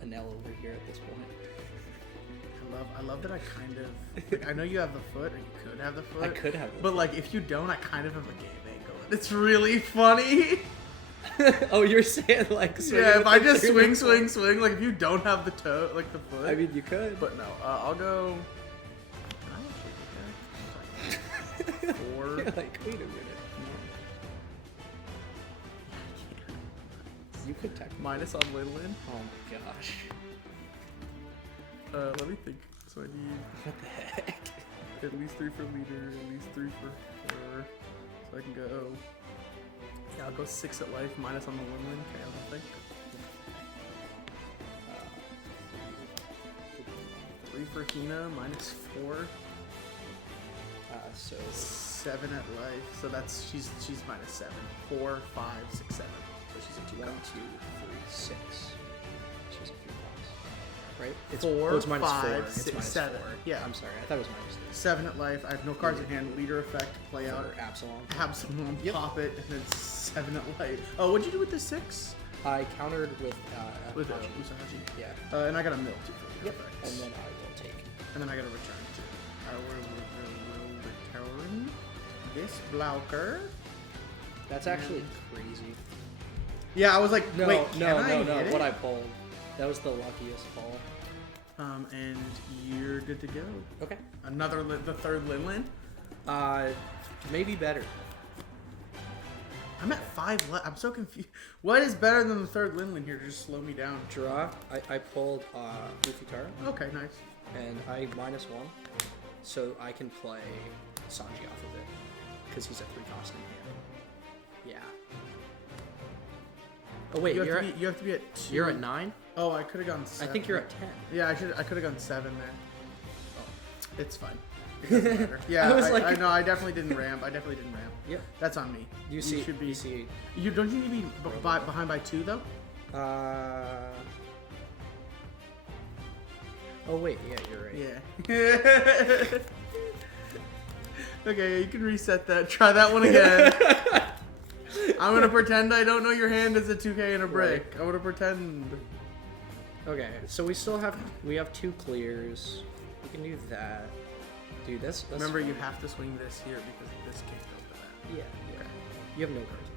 an L over here at this point. I love that I kind of. Like, I know you have the foot, or you could have the foot. I could have it. But like, if you don't, I kind of have a game angle. It's really funny. Oh, you're saying like Yeah, if I just swing, swing, like if you don't have the toe, like the foot. I mean, you could. But no, I'll go. Can I actually do that? 4. You're like, wait a minute. You could tech Minus on Linlin. Oh my gosh. Let me think. So I need What the heck? at least 3 for leader, at least 3 for 4. So I can go. Yeah, I'll go 6 at life, minus on the Linlin. Okay, I don't think. 3 for Hina, minus 4. So 7 at life. So that's she's minus 7. 4, 5, 6, 7. So she's a 2. 1, 2, 3, 6. She's a few points. Right? It's 4, oh, it's minus 5, 4. It's 6, minus 7. 4. Yeah. I'm sorry. I thought it was minus 3. 7 at life. I have no cards in hand. Leader effect. Play out. For Absalom. Absalom. Yep. Pop it, and then 7 at life. Oh, what'd you do with the 6? I countered with With Hachi. Usahachi. Yeah. And I got a mill too for the Yep. effects. And then I will take. And then I got a return too. I will return this Blauker. That's actually crazy. Yeah, I was like, No, wait, no, can I no. hit it? What I pulled. That was the luckiest pull. And you're good to go. Okay. The third Linlin. Maybe better. I'm at 5 left. I'm so confused. What is better than the third Linlin here to just slow me down? Draw. I pulled Ufutaro, Okay, nice. and I minus 1, so I can play Sanji off of it because he's a 3 cost in hand. Yeah. Oh wait, You you're have to be at 2. you're at 9. Oh, I could have gone 7. I think you're at 10. Yeah, I could have gone 7 there. Oh, it's fine. It doesn't matter. Yeah, I was I like- know. I definitely didn't ramp. Yep. That's on me. You see, should be. You see. You don't you need to be behind by 2 though? Oh wait, yeah, you're right. Yeah. Okay, you can reset that. Try that one again. I'm gonna pretend I don't know your hand is a 2K and a brick. I'm gonna pretend. Okay, so we have 2 clears. We can do that. Dude, that's Remember, you have to swing this here because this can't go to that. Yeah. You have no cards.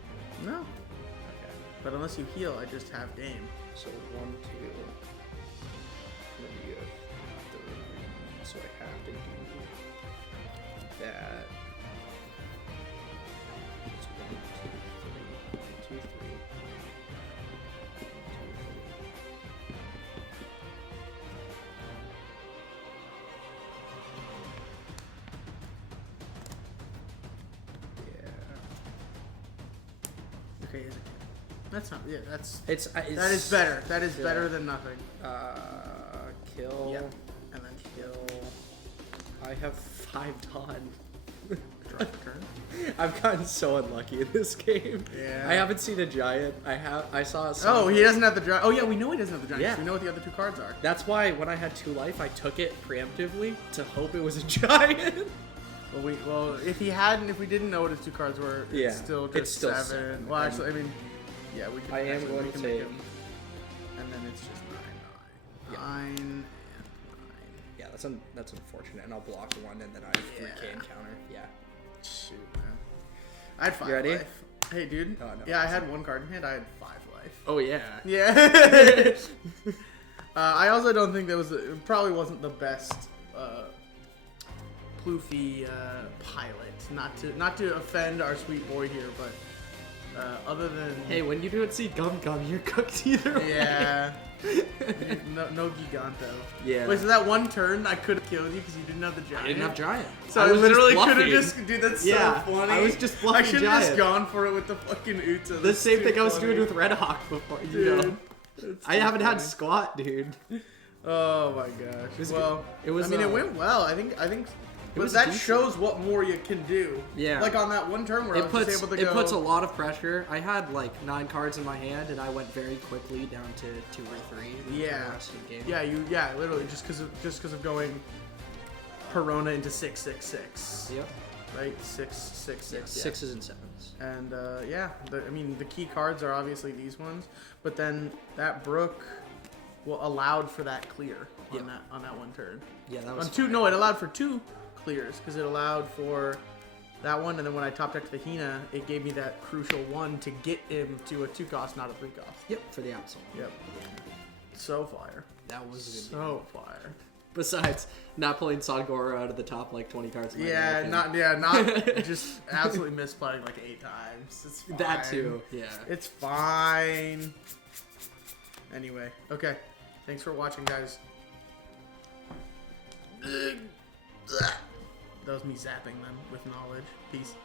No. Okay. But unless you heal, I just have game. So 1, 2. Then you have 3. So I have to do that. It's 1, 2, 3. 1, 2, 3. 1, 2, 3. Okay, is it? That's not. Yeah, that's. It's That is better. That is yeah. better than nothing. Kill. Yep. And then Kill. I have 5 done. draw your turn. I've gotten so unlucky in this game. Yeah. I haven't seen a giant. I saw. Oh, he doesn't have the giant. Oh yeah, we know he doesn't have the giant. Yeah. We know what the other 2 cards are. That's why when I had 2 life, I took it preemptively to hope it was a giant. Well, if we didn't know what his 2 cards were, Yeah, it's still just it's still 7. 7. Well, actually, I mean, yeah, we can. I am actually, going we to can make take. it. And then it's just 9, 9. Yeah. 9 and 9. Yeah, that's unfortunate, and I'll block 1, and then I have 3K encounter. Yeah. Shoot, man. I had 5 You ready? life. Hey, dude. Oh, no, yeah, I had 1 card in hand. I had 5 life. Oh yeah. Yeah. I also don't think it probably wasn't the best Ploofy pilot. Not to offend our sweet boy here, but other than Hey, when you don't see Gum Gum, you're cooked either way. yeah. no Giganto. Yeah. Wait, so that one turn I could have killed you because you didn't have the giant. I didn't have giant. So I I was literally just could have bluffing. just dude. That's Yeah, so funny. I was just bluffing I should have just giant. gone for it with the fucking Uta. The That's same too thing I was funny. doing with Red Hawk before, you Dude, know. that's I too haven't had funny. squat, dude. Oh my gosh. Well, it was, I mean, it went well. I think. But was that decent. shows what Moria can do. Yeah. Like on that one turn where I was just able to go. It puts a lot of pressure. I had like 9 cards in my hand, and I went very quickly down to 2 or 3. For the Yeah. rest of the game. Yeah. Literally, just because of going Perona into 6/6/6. Yep. Right. 6/6/6. Yeah, Yeah. 6s and 7s. And I mean, the key cards are obviously these ones, but then that Brook allowed for that clear on Yep. that one turn. Yeah, that was On 2, no, it allowed for 2 clears because it allowed for That one, and then when I top decked the Hina, it gave me that crucial one to get him to a 2-cost, not a 3-cost. Yep, for the Absol. Yep. So fire. That was a good game. So fire. Besides, not pulling Songora out of the top like 20 cards. In my deck, Not just absolutely misplaying like 8 times. It's fine. That too, yeah. It's fine. Anyway, okay. Thanks for watching, guys. That was me zapping them with knowledge. Peace.